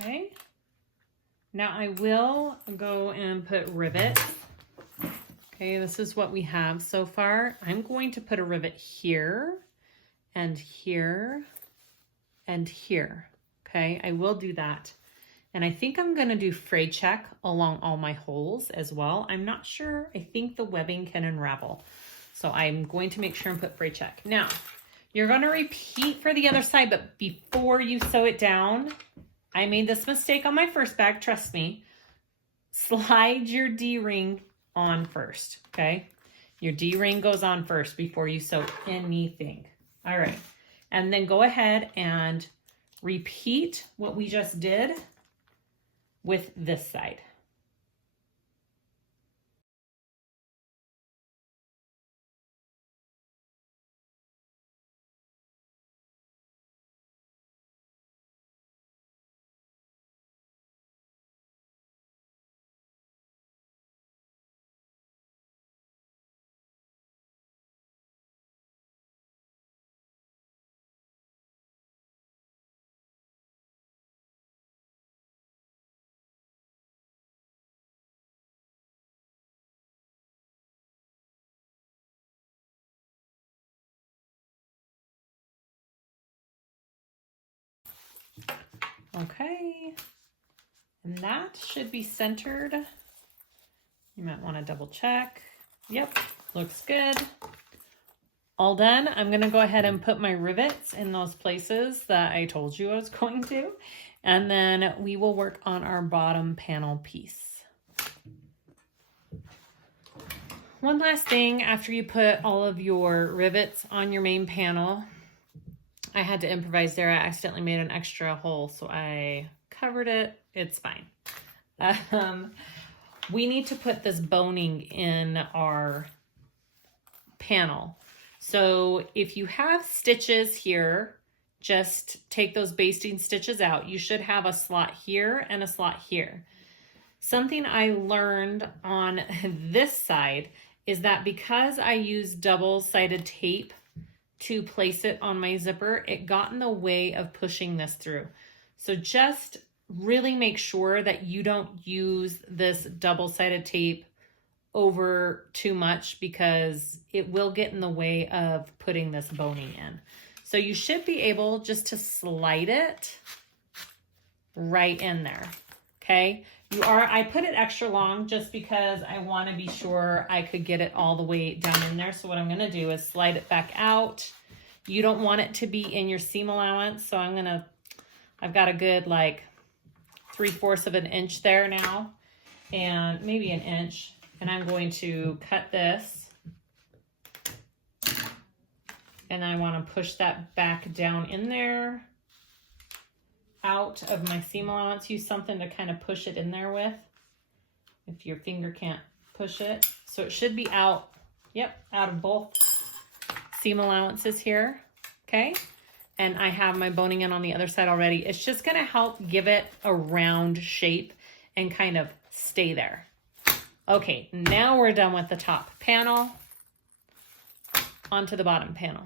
Okay, now I will go and put rivets. Okay, this is what we have so far. I'm going to put a rivet here and here and here. Okay, I will do that. And I think I'm going to do fray check along all my holes as well. I'm not sure. I think the webbing can unravel. So I'm going to make sure and put fray check. Now, you're going to repeat for the other side, but before you sew it down, I made this mistake on my first bag, trust me. Slide your D-ring on first, okay? Your D-ring goes on first before you sew anything. All right, and then go ahead and repeat what we just did with this side. Okay, and that should be centered. You might want to double check. Yep, looks good. All done. I'm going to go ahead and put my rivets in those places that I told you I was going to. And then we will work on our bottom panel piece. One last thing, after you put all of your rivets on your main panel, I had to improvise there. I accidentally made an extra hole, so I covered it. It's fine. We need to put this boning in our panel. So if you have stitches here, just take those basting stitches out. You should have a slot here and a slot here. Something I learned on this side is that because I use double-sided tape to place it on my zipper, it got in the way of pushing this through. So just really make sure that you don't use this double-sided tape over too much, because it will get in the way of putting this boning in. So you should be able just to slide it right in there, okay? I put it extra long just because I want to be sure I could get it all the way down in there. So what I'm going to do is slide it back out. You don't want it to be in your seam allowance, so I've got a good like 3/4 of an inch there now, and maybe an inch. And I'm going to cut this, and I want to push that back down in there, out of my seam allowance. Use something to kind of push it in there with, if your finger can't push it. So it should be out, yep, out of both seam allowances here, okay? And I have my boning in on the other side already. It's just gonna help give it a round shape and kind of stay there. Okay, now we're done with the top panel. Onto the bottom panel.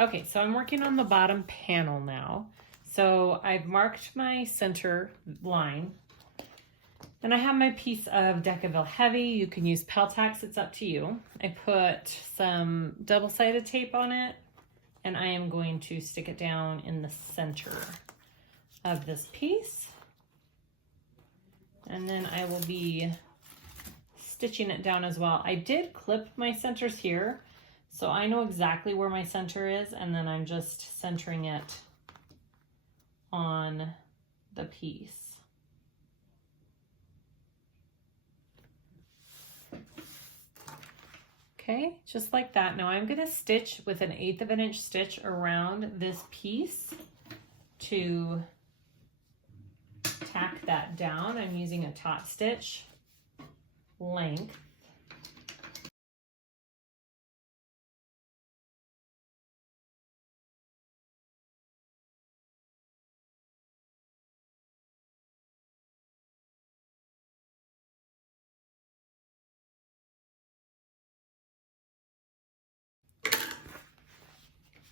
Okay, so I'm working on the bottom panel now. So I've marked my center line, and I have my piece of Decaville Heavy. You can use Peltax, it's up to you. I put some double-sided tape on it, and I am going to stick it down in the center of this piece. And then I will be stitching it down as well. I did clip my centers here, so I know exactly where my center is, and then I'm just centering it on the piece. Okay, just like that. Now I'm gonna stitch with an 1/8 of an inch stitch around this piece to tack that down. I'm using a top stitch length.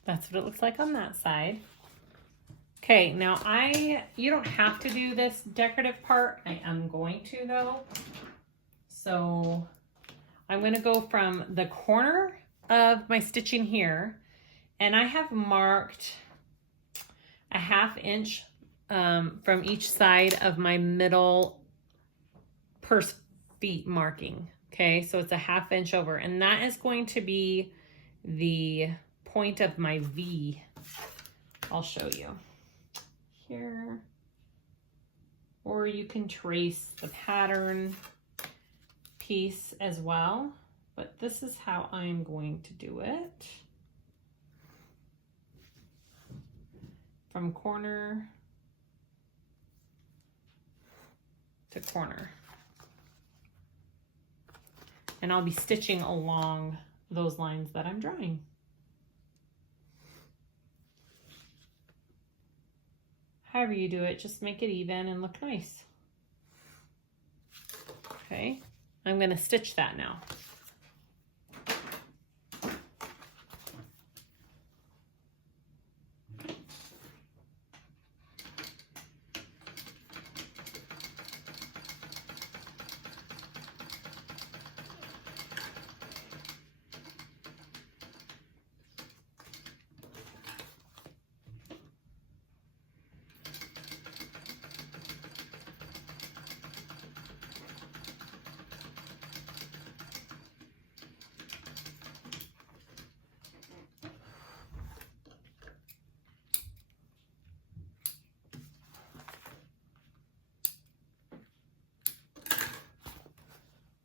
That's what it looks like on that side. Okay, now you don't have to do this decorative part. I am going to though. So I'm going to go from the corner of my stitching here, and I have marked a 1/2 inch from each side of my middle purse feet marking. Okay, so it's a 1/2 inch over, and that is going to be the point of my V. I'll show you here, or you can trace the pattern piece as well, but this is how I'm going to do it. From corner to corner. And I'll be stitching along those lines that I'm drawing. However you do it, just make it even and look nice. Okay, I'm going to stitch that now.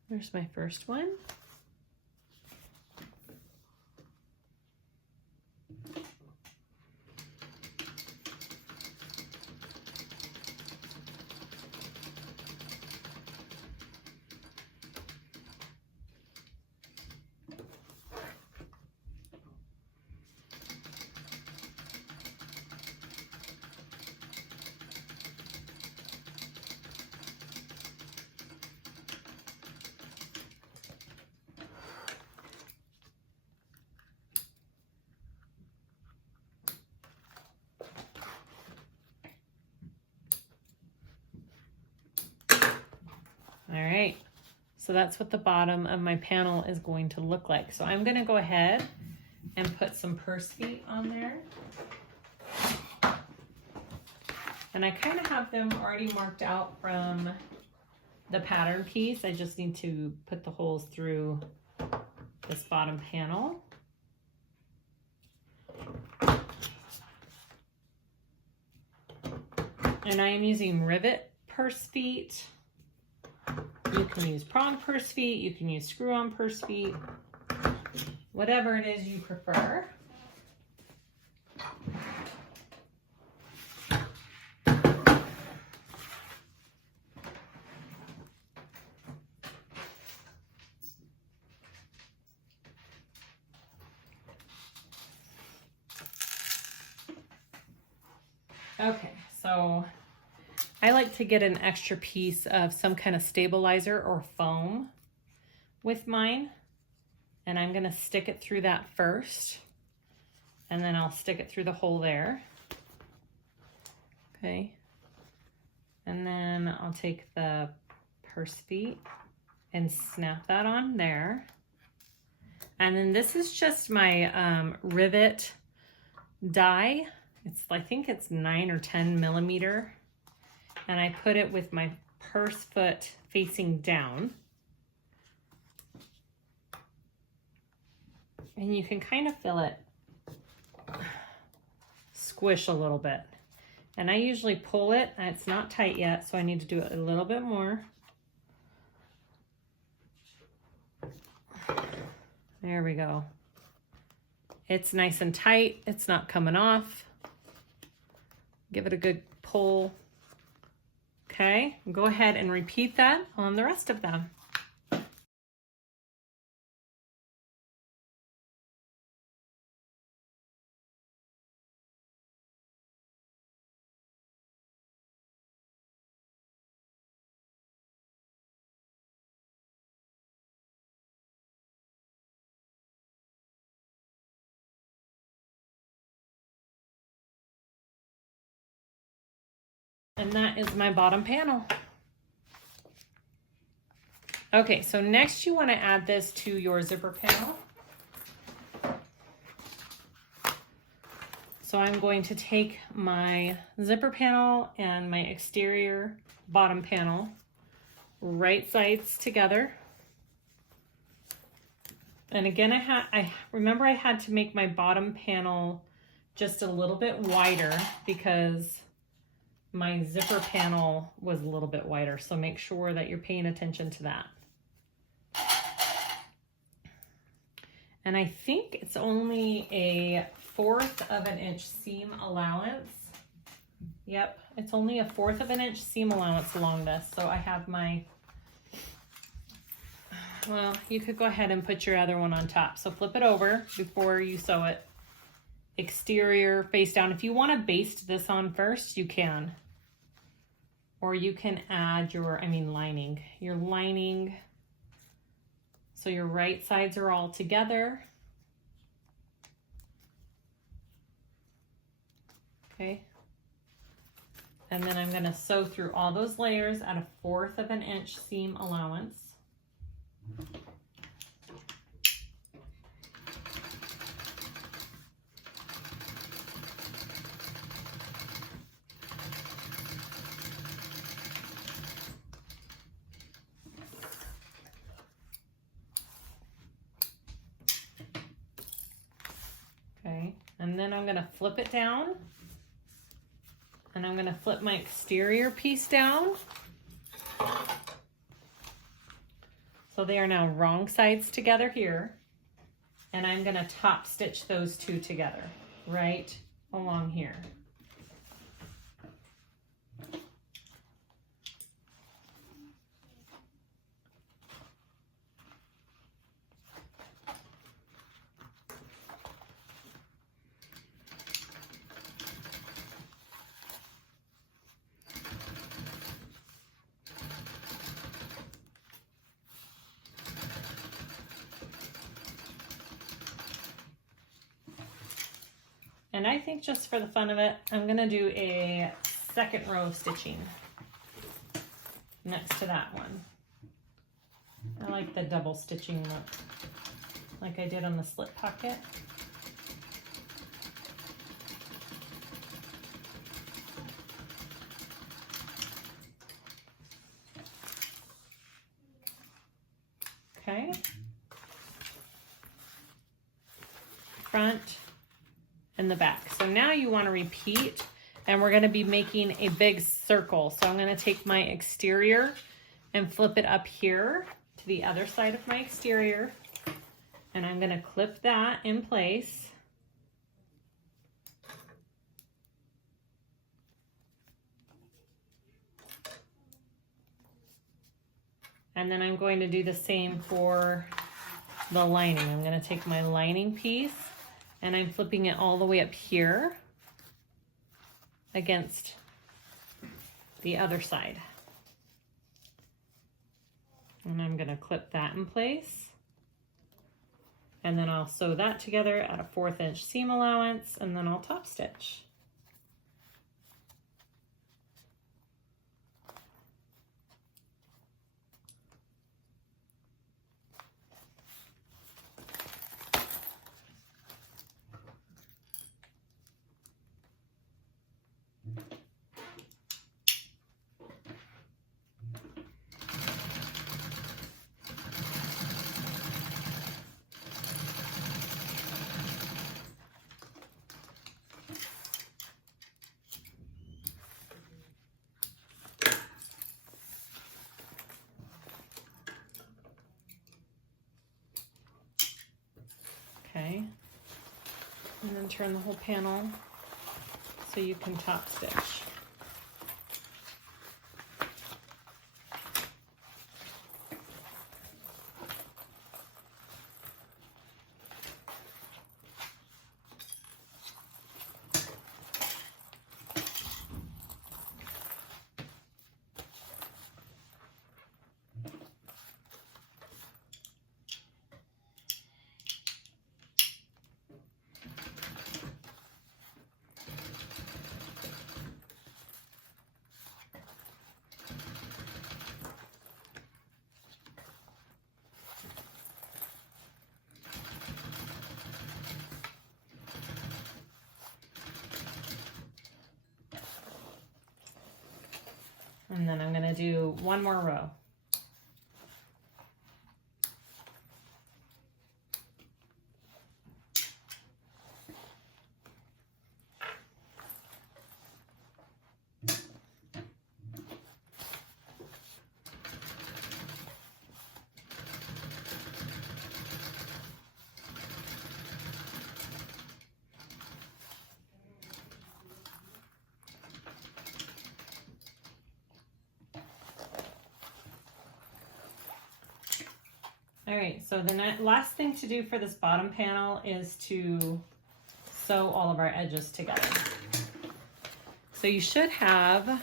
There's my first one. All right, so that's what the bottom of my panel is going to look like. So I'm gonna go ahead and put some purse feet on there. And I kind of have them already marked out from the pattern piece. I just need to put the holes through this bottom panel. And I am using rivet purse feet. You can use prong purse feet, you can use screw-on purse feet, whatever it is you prefer. Okay, so I like to get an extra piece of some kind of stabilizer or foam with mine, and I'm gonna stick it through that first, and then I'll stick it through the hole there. Okay, and then I'll take the purse feet and snap that on there. And then this is just my rivet die. I think it's 9 or 10 millimeter. And I put it with my purse foot facing down. And you can kind of feel it squish a little bit. And I usually pull it, and it's not tight yet, so I need to do it a little bit more. There we go. It's nice and tight. It's not coming off. Give it a good pull. Okay, go ahead and repeat that on the rest of them. And that is my bottom panel. Okay, so next you want to add this to your zipper panel. So I'm going to take my zipper panel and my exterior bottom panel, right sides together. And again, I remember I had to make my bottom panel just a little bit wider because my zipper panel was a little bit wider. So make sure that you're paying attention to that. And I think it's only a 1/4 of an inch seam allowance. Yep, it's only a 1/4 of an inch seam allowance along this. So I have my, well, you could go ahead and put your other one on top. So flip it over before you sew it. Exterior face down. If you want to baste this on first, you can. Or you can add your, lining. Your lining. So your right sides are all together. Okay. And then I'm going to sew through all those layers at a 1/4 of an inch seam allowance. Okay, and then I'm going to flip it down, and I'm going to flip my exterior piece down. So they are now wrong sides together here, and I'm going to top stitch those two together right along here. And I think just for the fun of it, I'm going to do a second row of stitching next to that one. I like the double stitching look, like I did on the slip pocket. Okay. Front and the back. So now you want to repeat, and we're going to be making a big circle. So I'm going to take my exterior and flip it up here to the other side of my exterior, and I'm going to clip that in place. And then I'm going to do the same for the lining. I'm going to take my lining piece, and I'm flipping it all the way up here against the other side. And I'm going to clip that in place. And then I'll sew that together at a 1/4 inch seam allowance, and then I'll top stitch. way. And then turn the whole panel so you can top stitch. And then I'm gonna do one more row. All right, so the last thing to do for this bottom panel is to sew all of our edges together. So you should have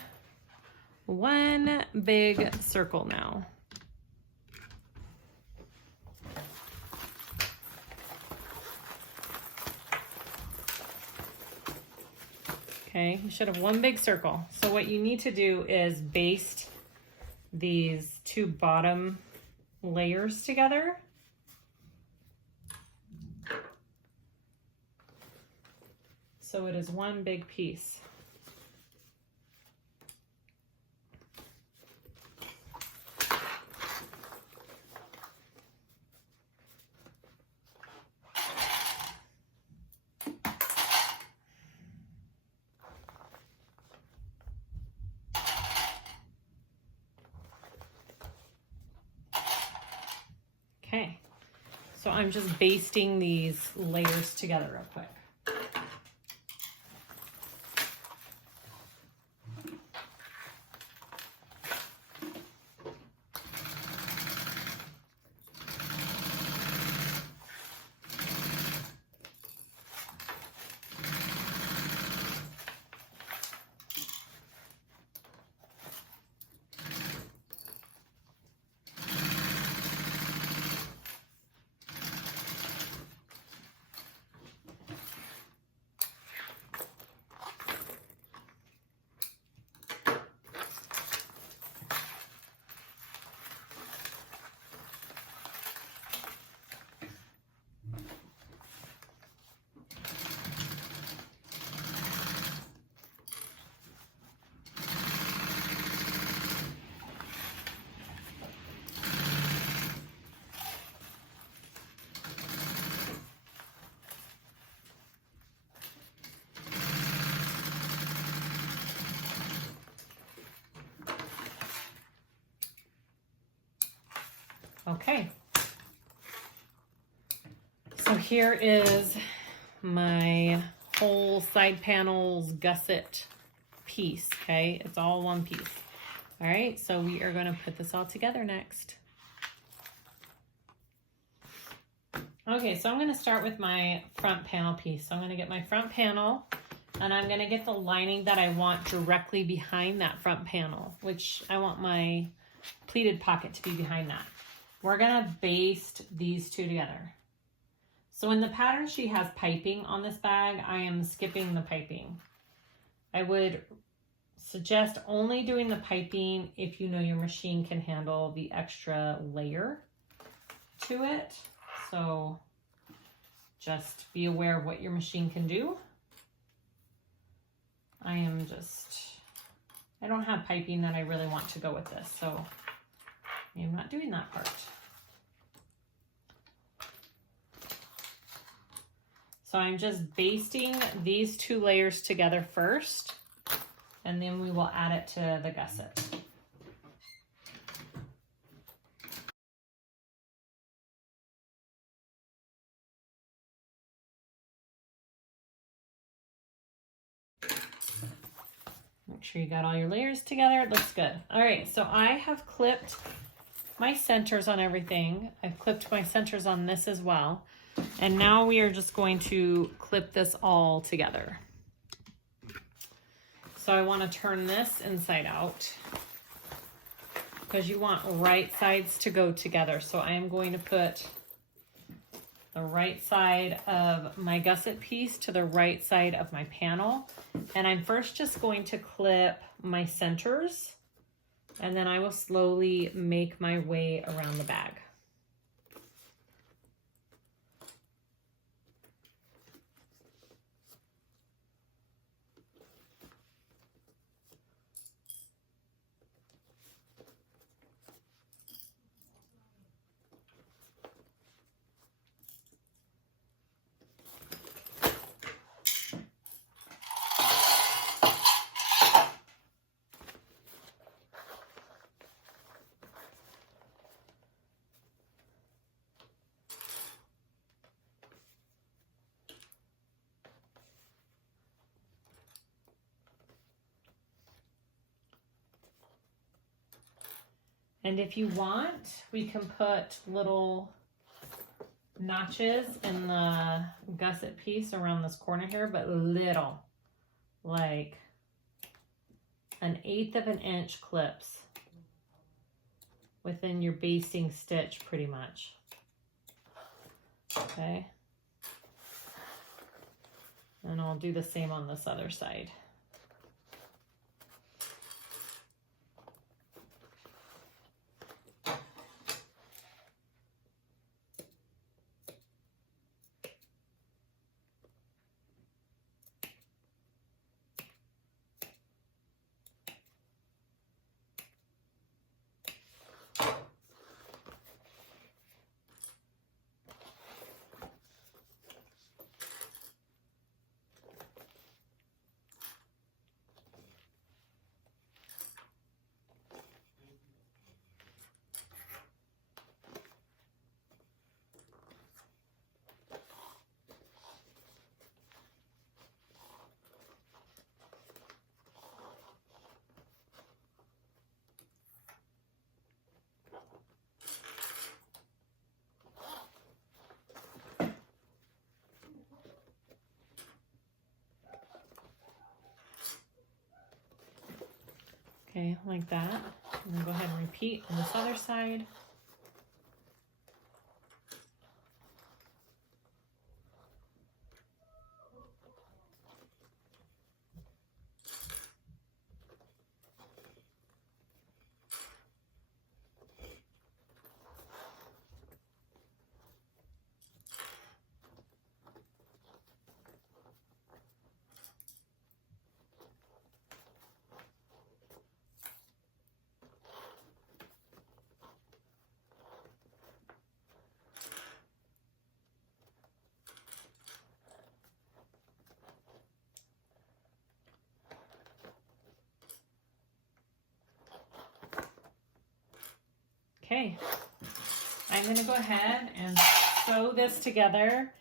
one big circle now. Okay, you should have one big circle. So what you need to do is baste these two bottom layers together. So it is one big piece. Okay, so I'm just basting these layers together real quick. Okay, so here is my whole side panels gusset piece, okay? It's all one piece. All right, so we are gonna put this all together next. Okay, so I'm gonna start with my front panel piece. So I'm gonna get my front panel and I'm gonna get the lining that I want directly behind that front panel, which I want my pleated pocket to be behind that. We're gonna baste these two together. So in the pattern sheet has piping on this bag, I am skipping the piping. I would suggest only doing the piping if you know your machine can handle the extra layer to it. So just be aware of what your machine can do. I don't have piping that I really want to go with this, so I'm not doing that part. So I'm just basting these two layers together first, and then we will add it to the gusset. Make sure you got all your layers together. It looks good. All right, so I have clipped my centers on everything. I've clipped my centers on this as well. And now we are just going to clip this all together. So I want to turn this inside out because you want right sides to go together. So I am going to put the right side of my gusset piece to the right side of my panel. And I'm first just going to clip my centers, and then I will slowly make my way around the bag. And if you want, we can put little notches in the gusset piece around this corner here, but little, like 1/8 of an inch clips within your basting stitch pretty much. Okay. And I'll do the same on this other side. Okay, like that. And then go ahead and repeat on this other side. Okay, I'm going to go ahead and sew this together.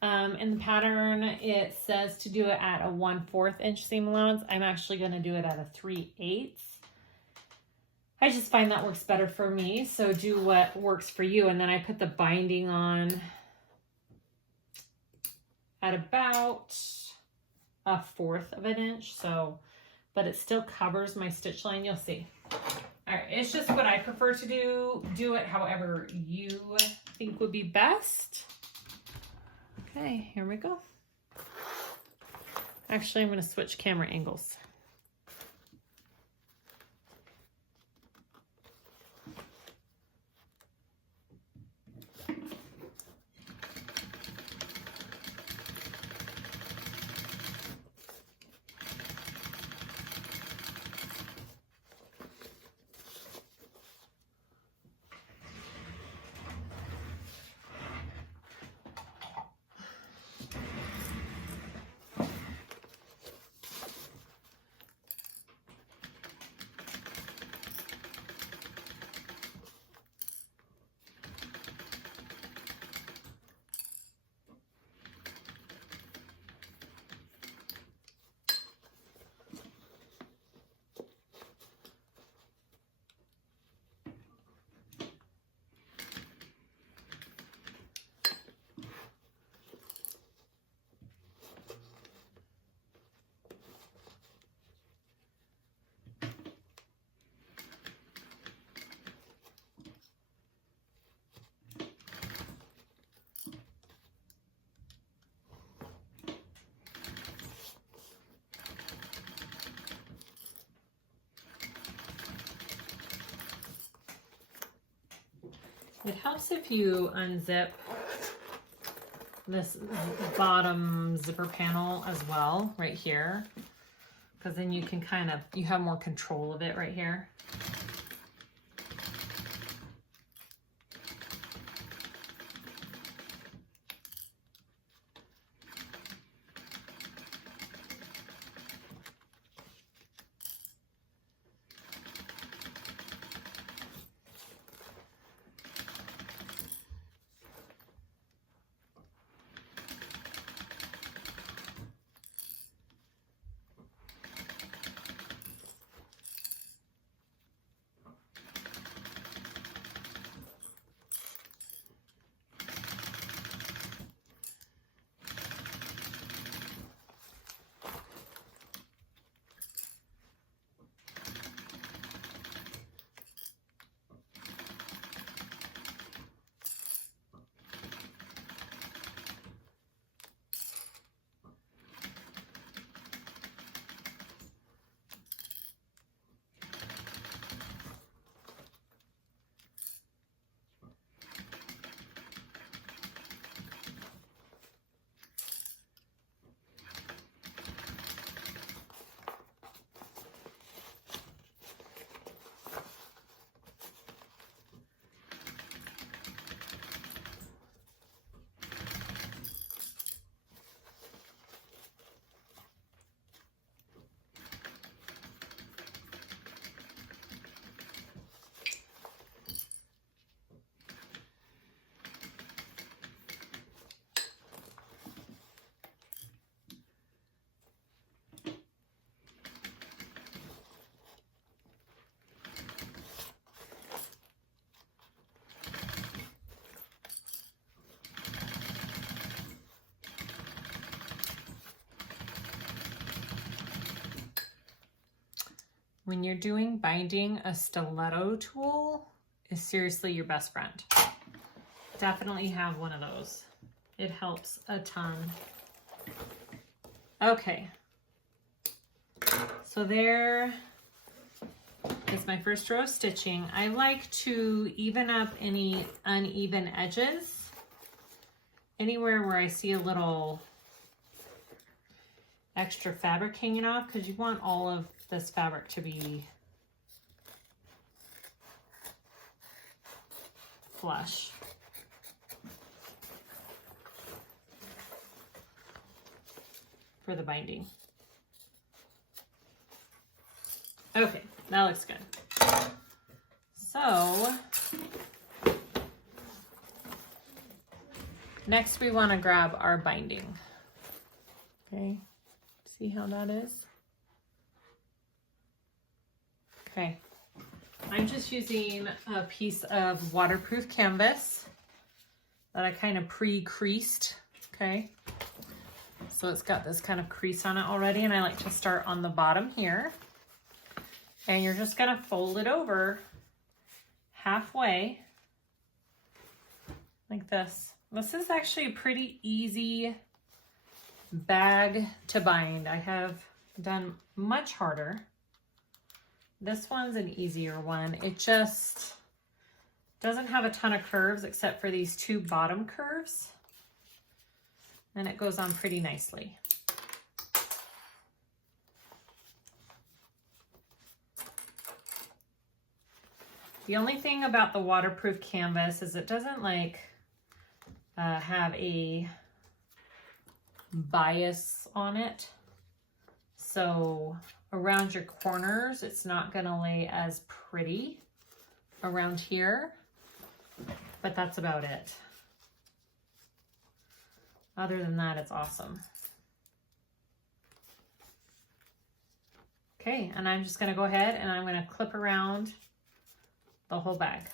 In the pattern, it says to do it at a 1/4 inch seam allowance. I'm actually going to do it at a 3/8. I just find that works better for me, so do what works for you. And then I put the binding on at about 1/4 of an inch, so, but it still covers my stitch line, you'll see. All right, it's just what I prefer to do. Do it however you think would be best. Okay, here we go. Actually, I'm going to switch camera angles. It helps if you unzip this bottom zipper panel as well, right here, because then you can you have more control of it right here. When you're doing binding, a stiletto tool is seriously your best friend. Definitely have one of those. It helps a ton. Okay. So there is my first row of stitching. I like to even up any uneven edges. Anywhere where I see a little extra fabric hanging off, because you want all of this fabric to be flush. For the binding. Okay, that looks good. So next we want to grab our binding. Okay, see how that is? Okay, I'm just using a piece of waterproof canvas that I kind of pre-creased, okay? So it's got this kind of crease on it already, and I like to start on the bottom here. And you're just gonna fold it over halfway, like this. This is actually a pretty easy bag to bind. I have done much harder. This one's an easier one. It just doesn't have a ton of curves except for these two bottom curves. And it goes on pretty nicely. The only thing about the waterproof canvas is it doesn't like have a bias on it. So around your corners, it's not gonna lay as pretty around here, but that's about it. Other than that, it's awesome. Okay, and I'm just gonna go ahead and I'm gonna clip around the whole bag.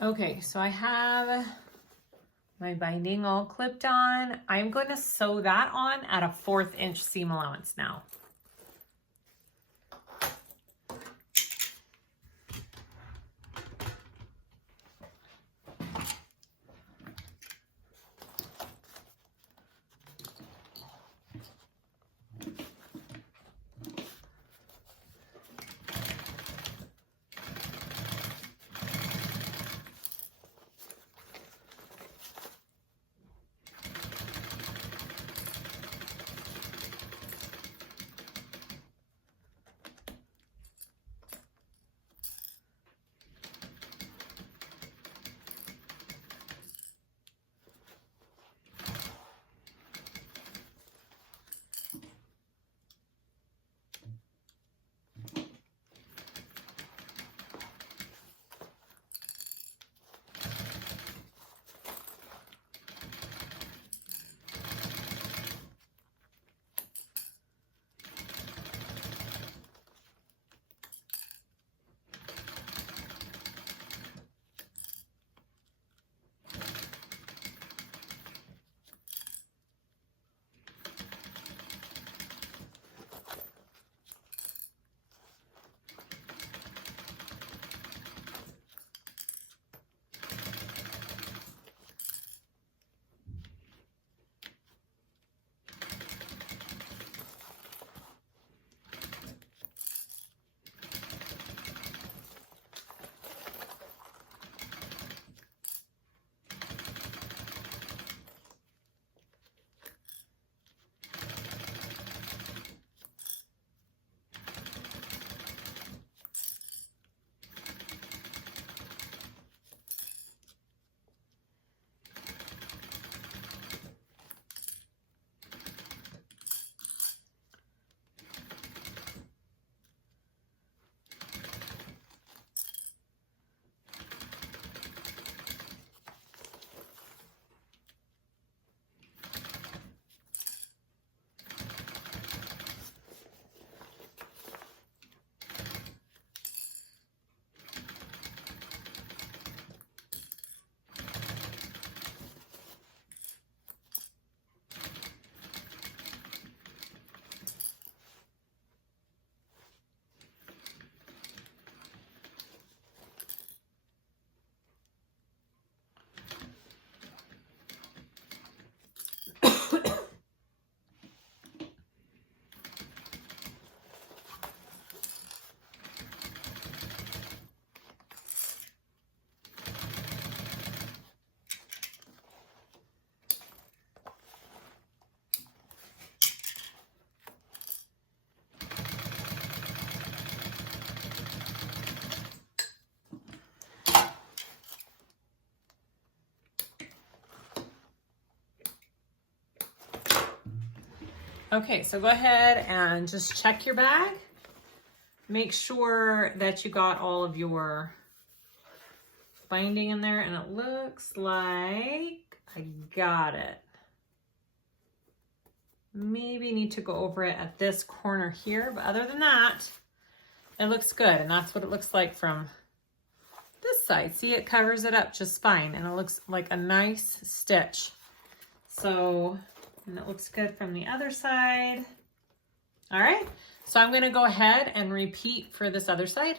Okay, so I have my binding all clipped on. I'm going to sew that on at a 1/4 inch seam allowance now. Okay, so go ahead and just check your bag. Make sure that you got all of your binding in there, and it looks like I got it. Maybe need to go over it at this corner here, but other than that, it looks good, and that's what it looks like from this side. See, it covers it up just fine, and it looks like a nice stitch. So, and it looks good from the other side. All right, so I'm gonna go ahead and repeat for this other side.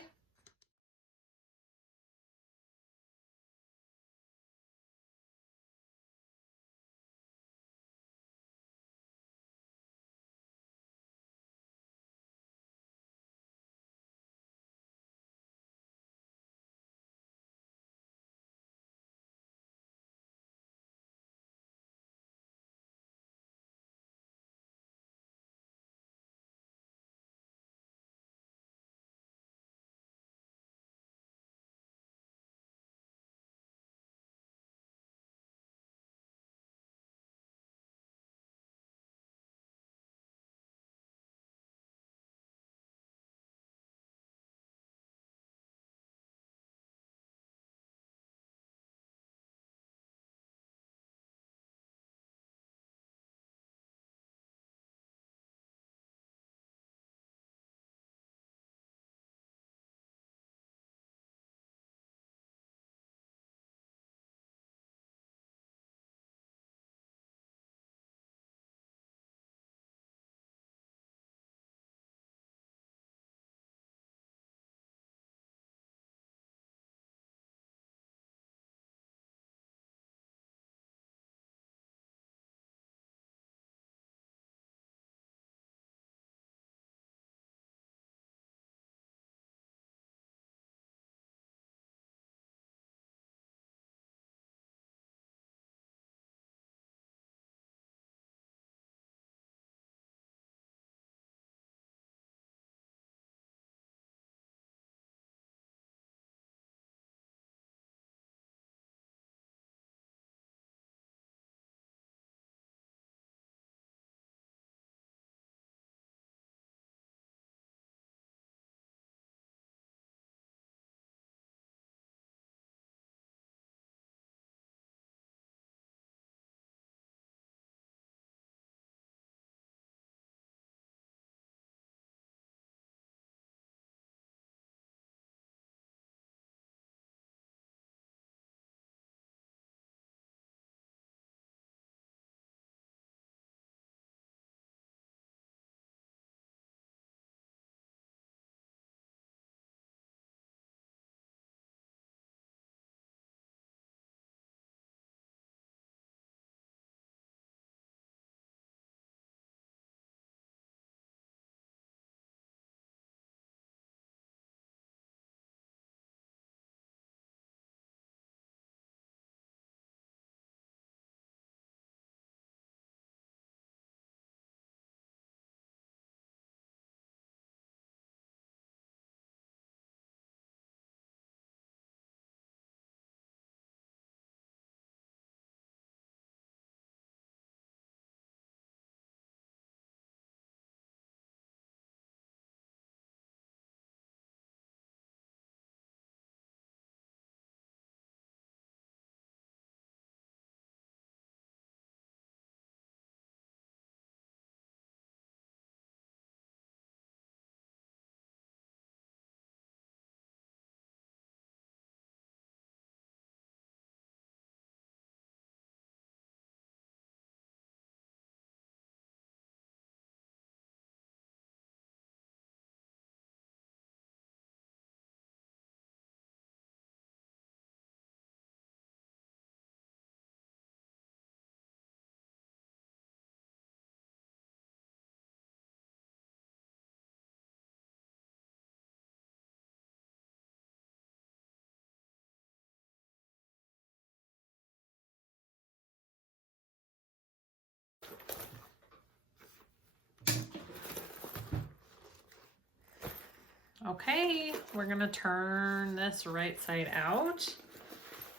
Okay, we're gonna turn this right side out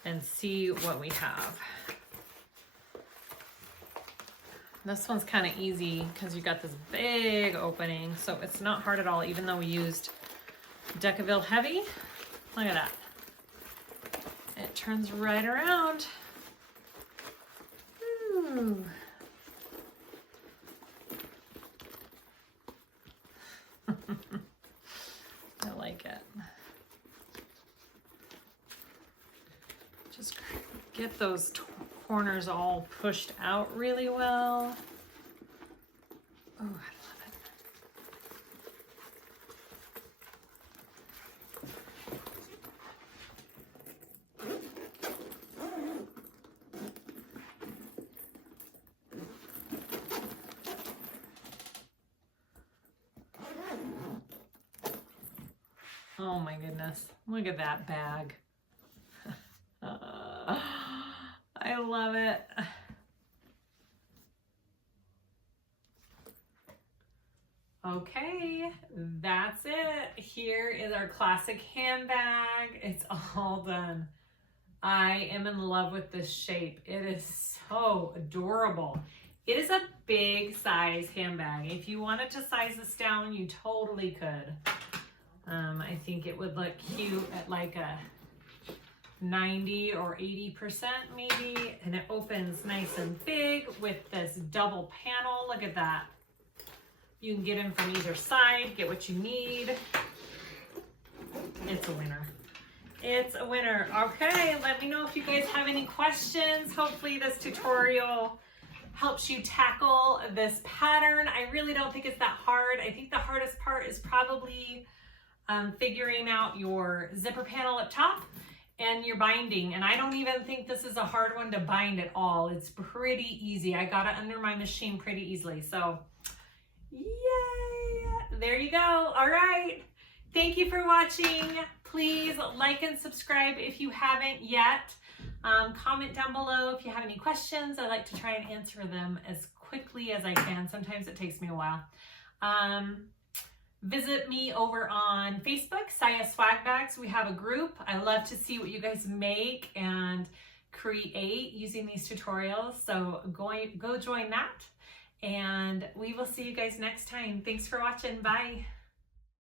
and see what we have. This one's kind of easy because you got this big opening, so it's not hard at all, even though we used Decaville Heavy. Look at that. It turns right around. Ooh. I like it. Just get those corners all pushed out really well. Oh, I love it. Oh my goodness, look at that bag. I love it. Okay, that's it. Here is our classic handbag. It's all done. I am in love with this shape. It is so adorable. It is a big size handbag. If you wanted to size this down, you totally could. I think it would look cute at like a 90 or 80% maybe, and it opens nice and big with this double panel. Look at that. You can get in from either side, get what you need. It's a winner. It's a winner. Okay, let me know if you guys have any questions. Hopefully this tutorial helps you tackle this pattern. I really don't think it's that hard. I think the hardest part is probably figuring out your zipper panel up top and your binding. And I don't even think this is a hard one to bind at all. It's pretty easy. I got it under my machine pretty easily. So yay, there you go. All right. Thank you for watching. Please like and subscribe if you haven't yet. Comment down below if you have any questions. I like to try and answer them as quickly as I can. Sometimes it takes me a while. Visit me over on Facebook, SiahSwagBags. We have a group. I love to see what you guys make and create using these tutorials. So go join that, and we will see you guys next time. Thanks for watching. Bye.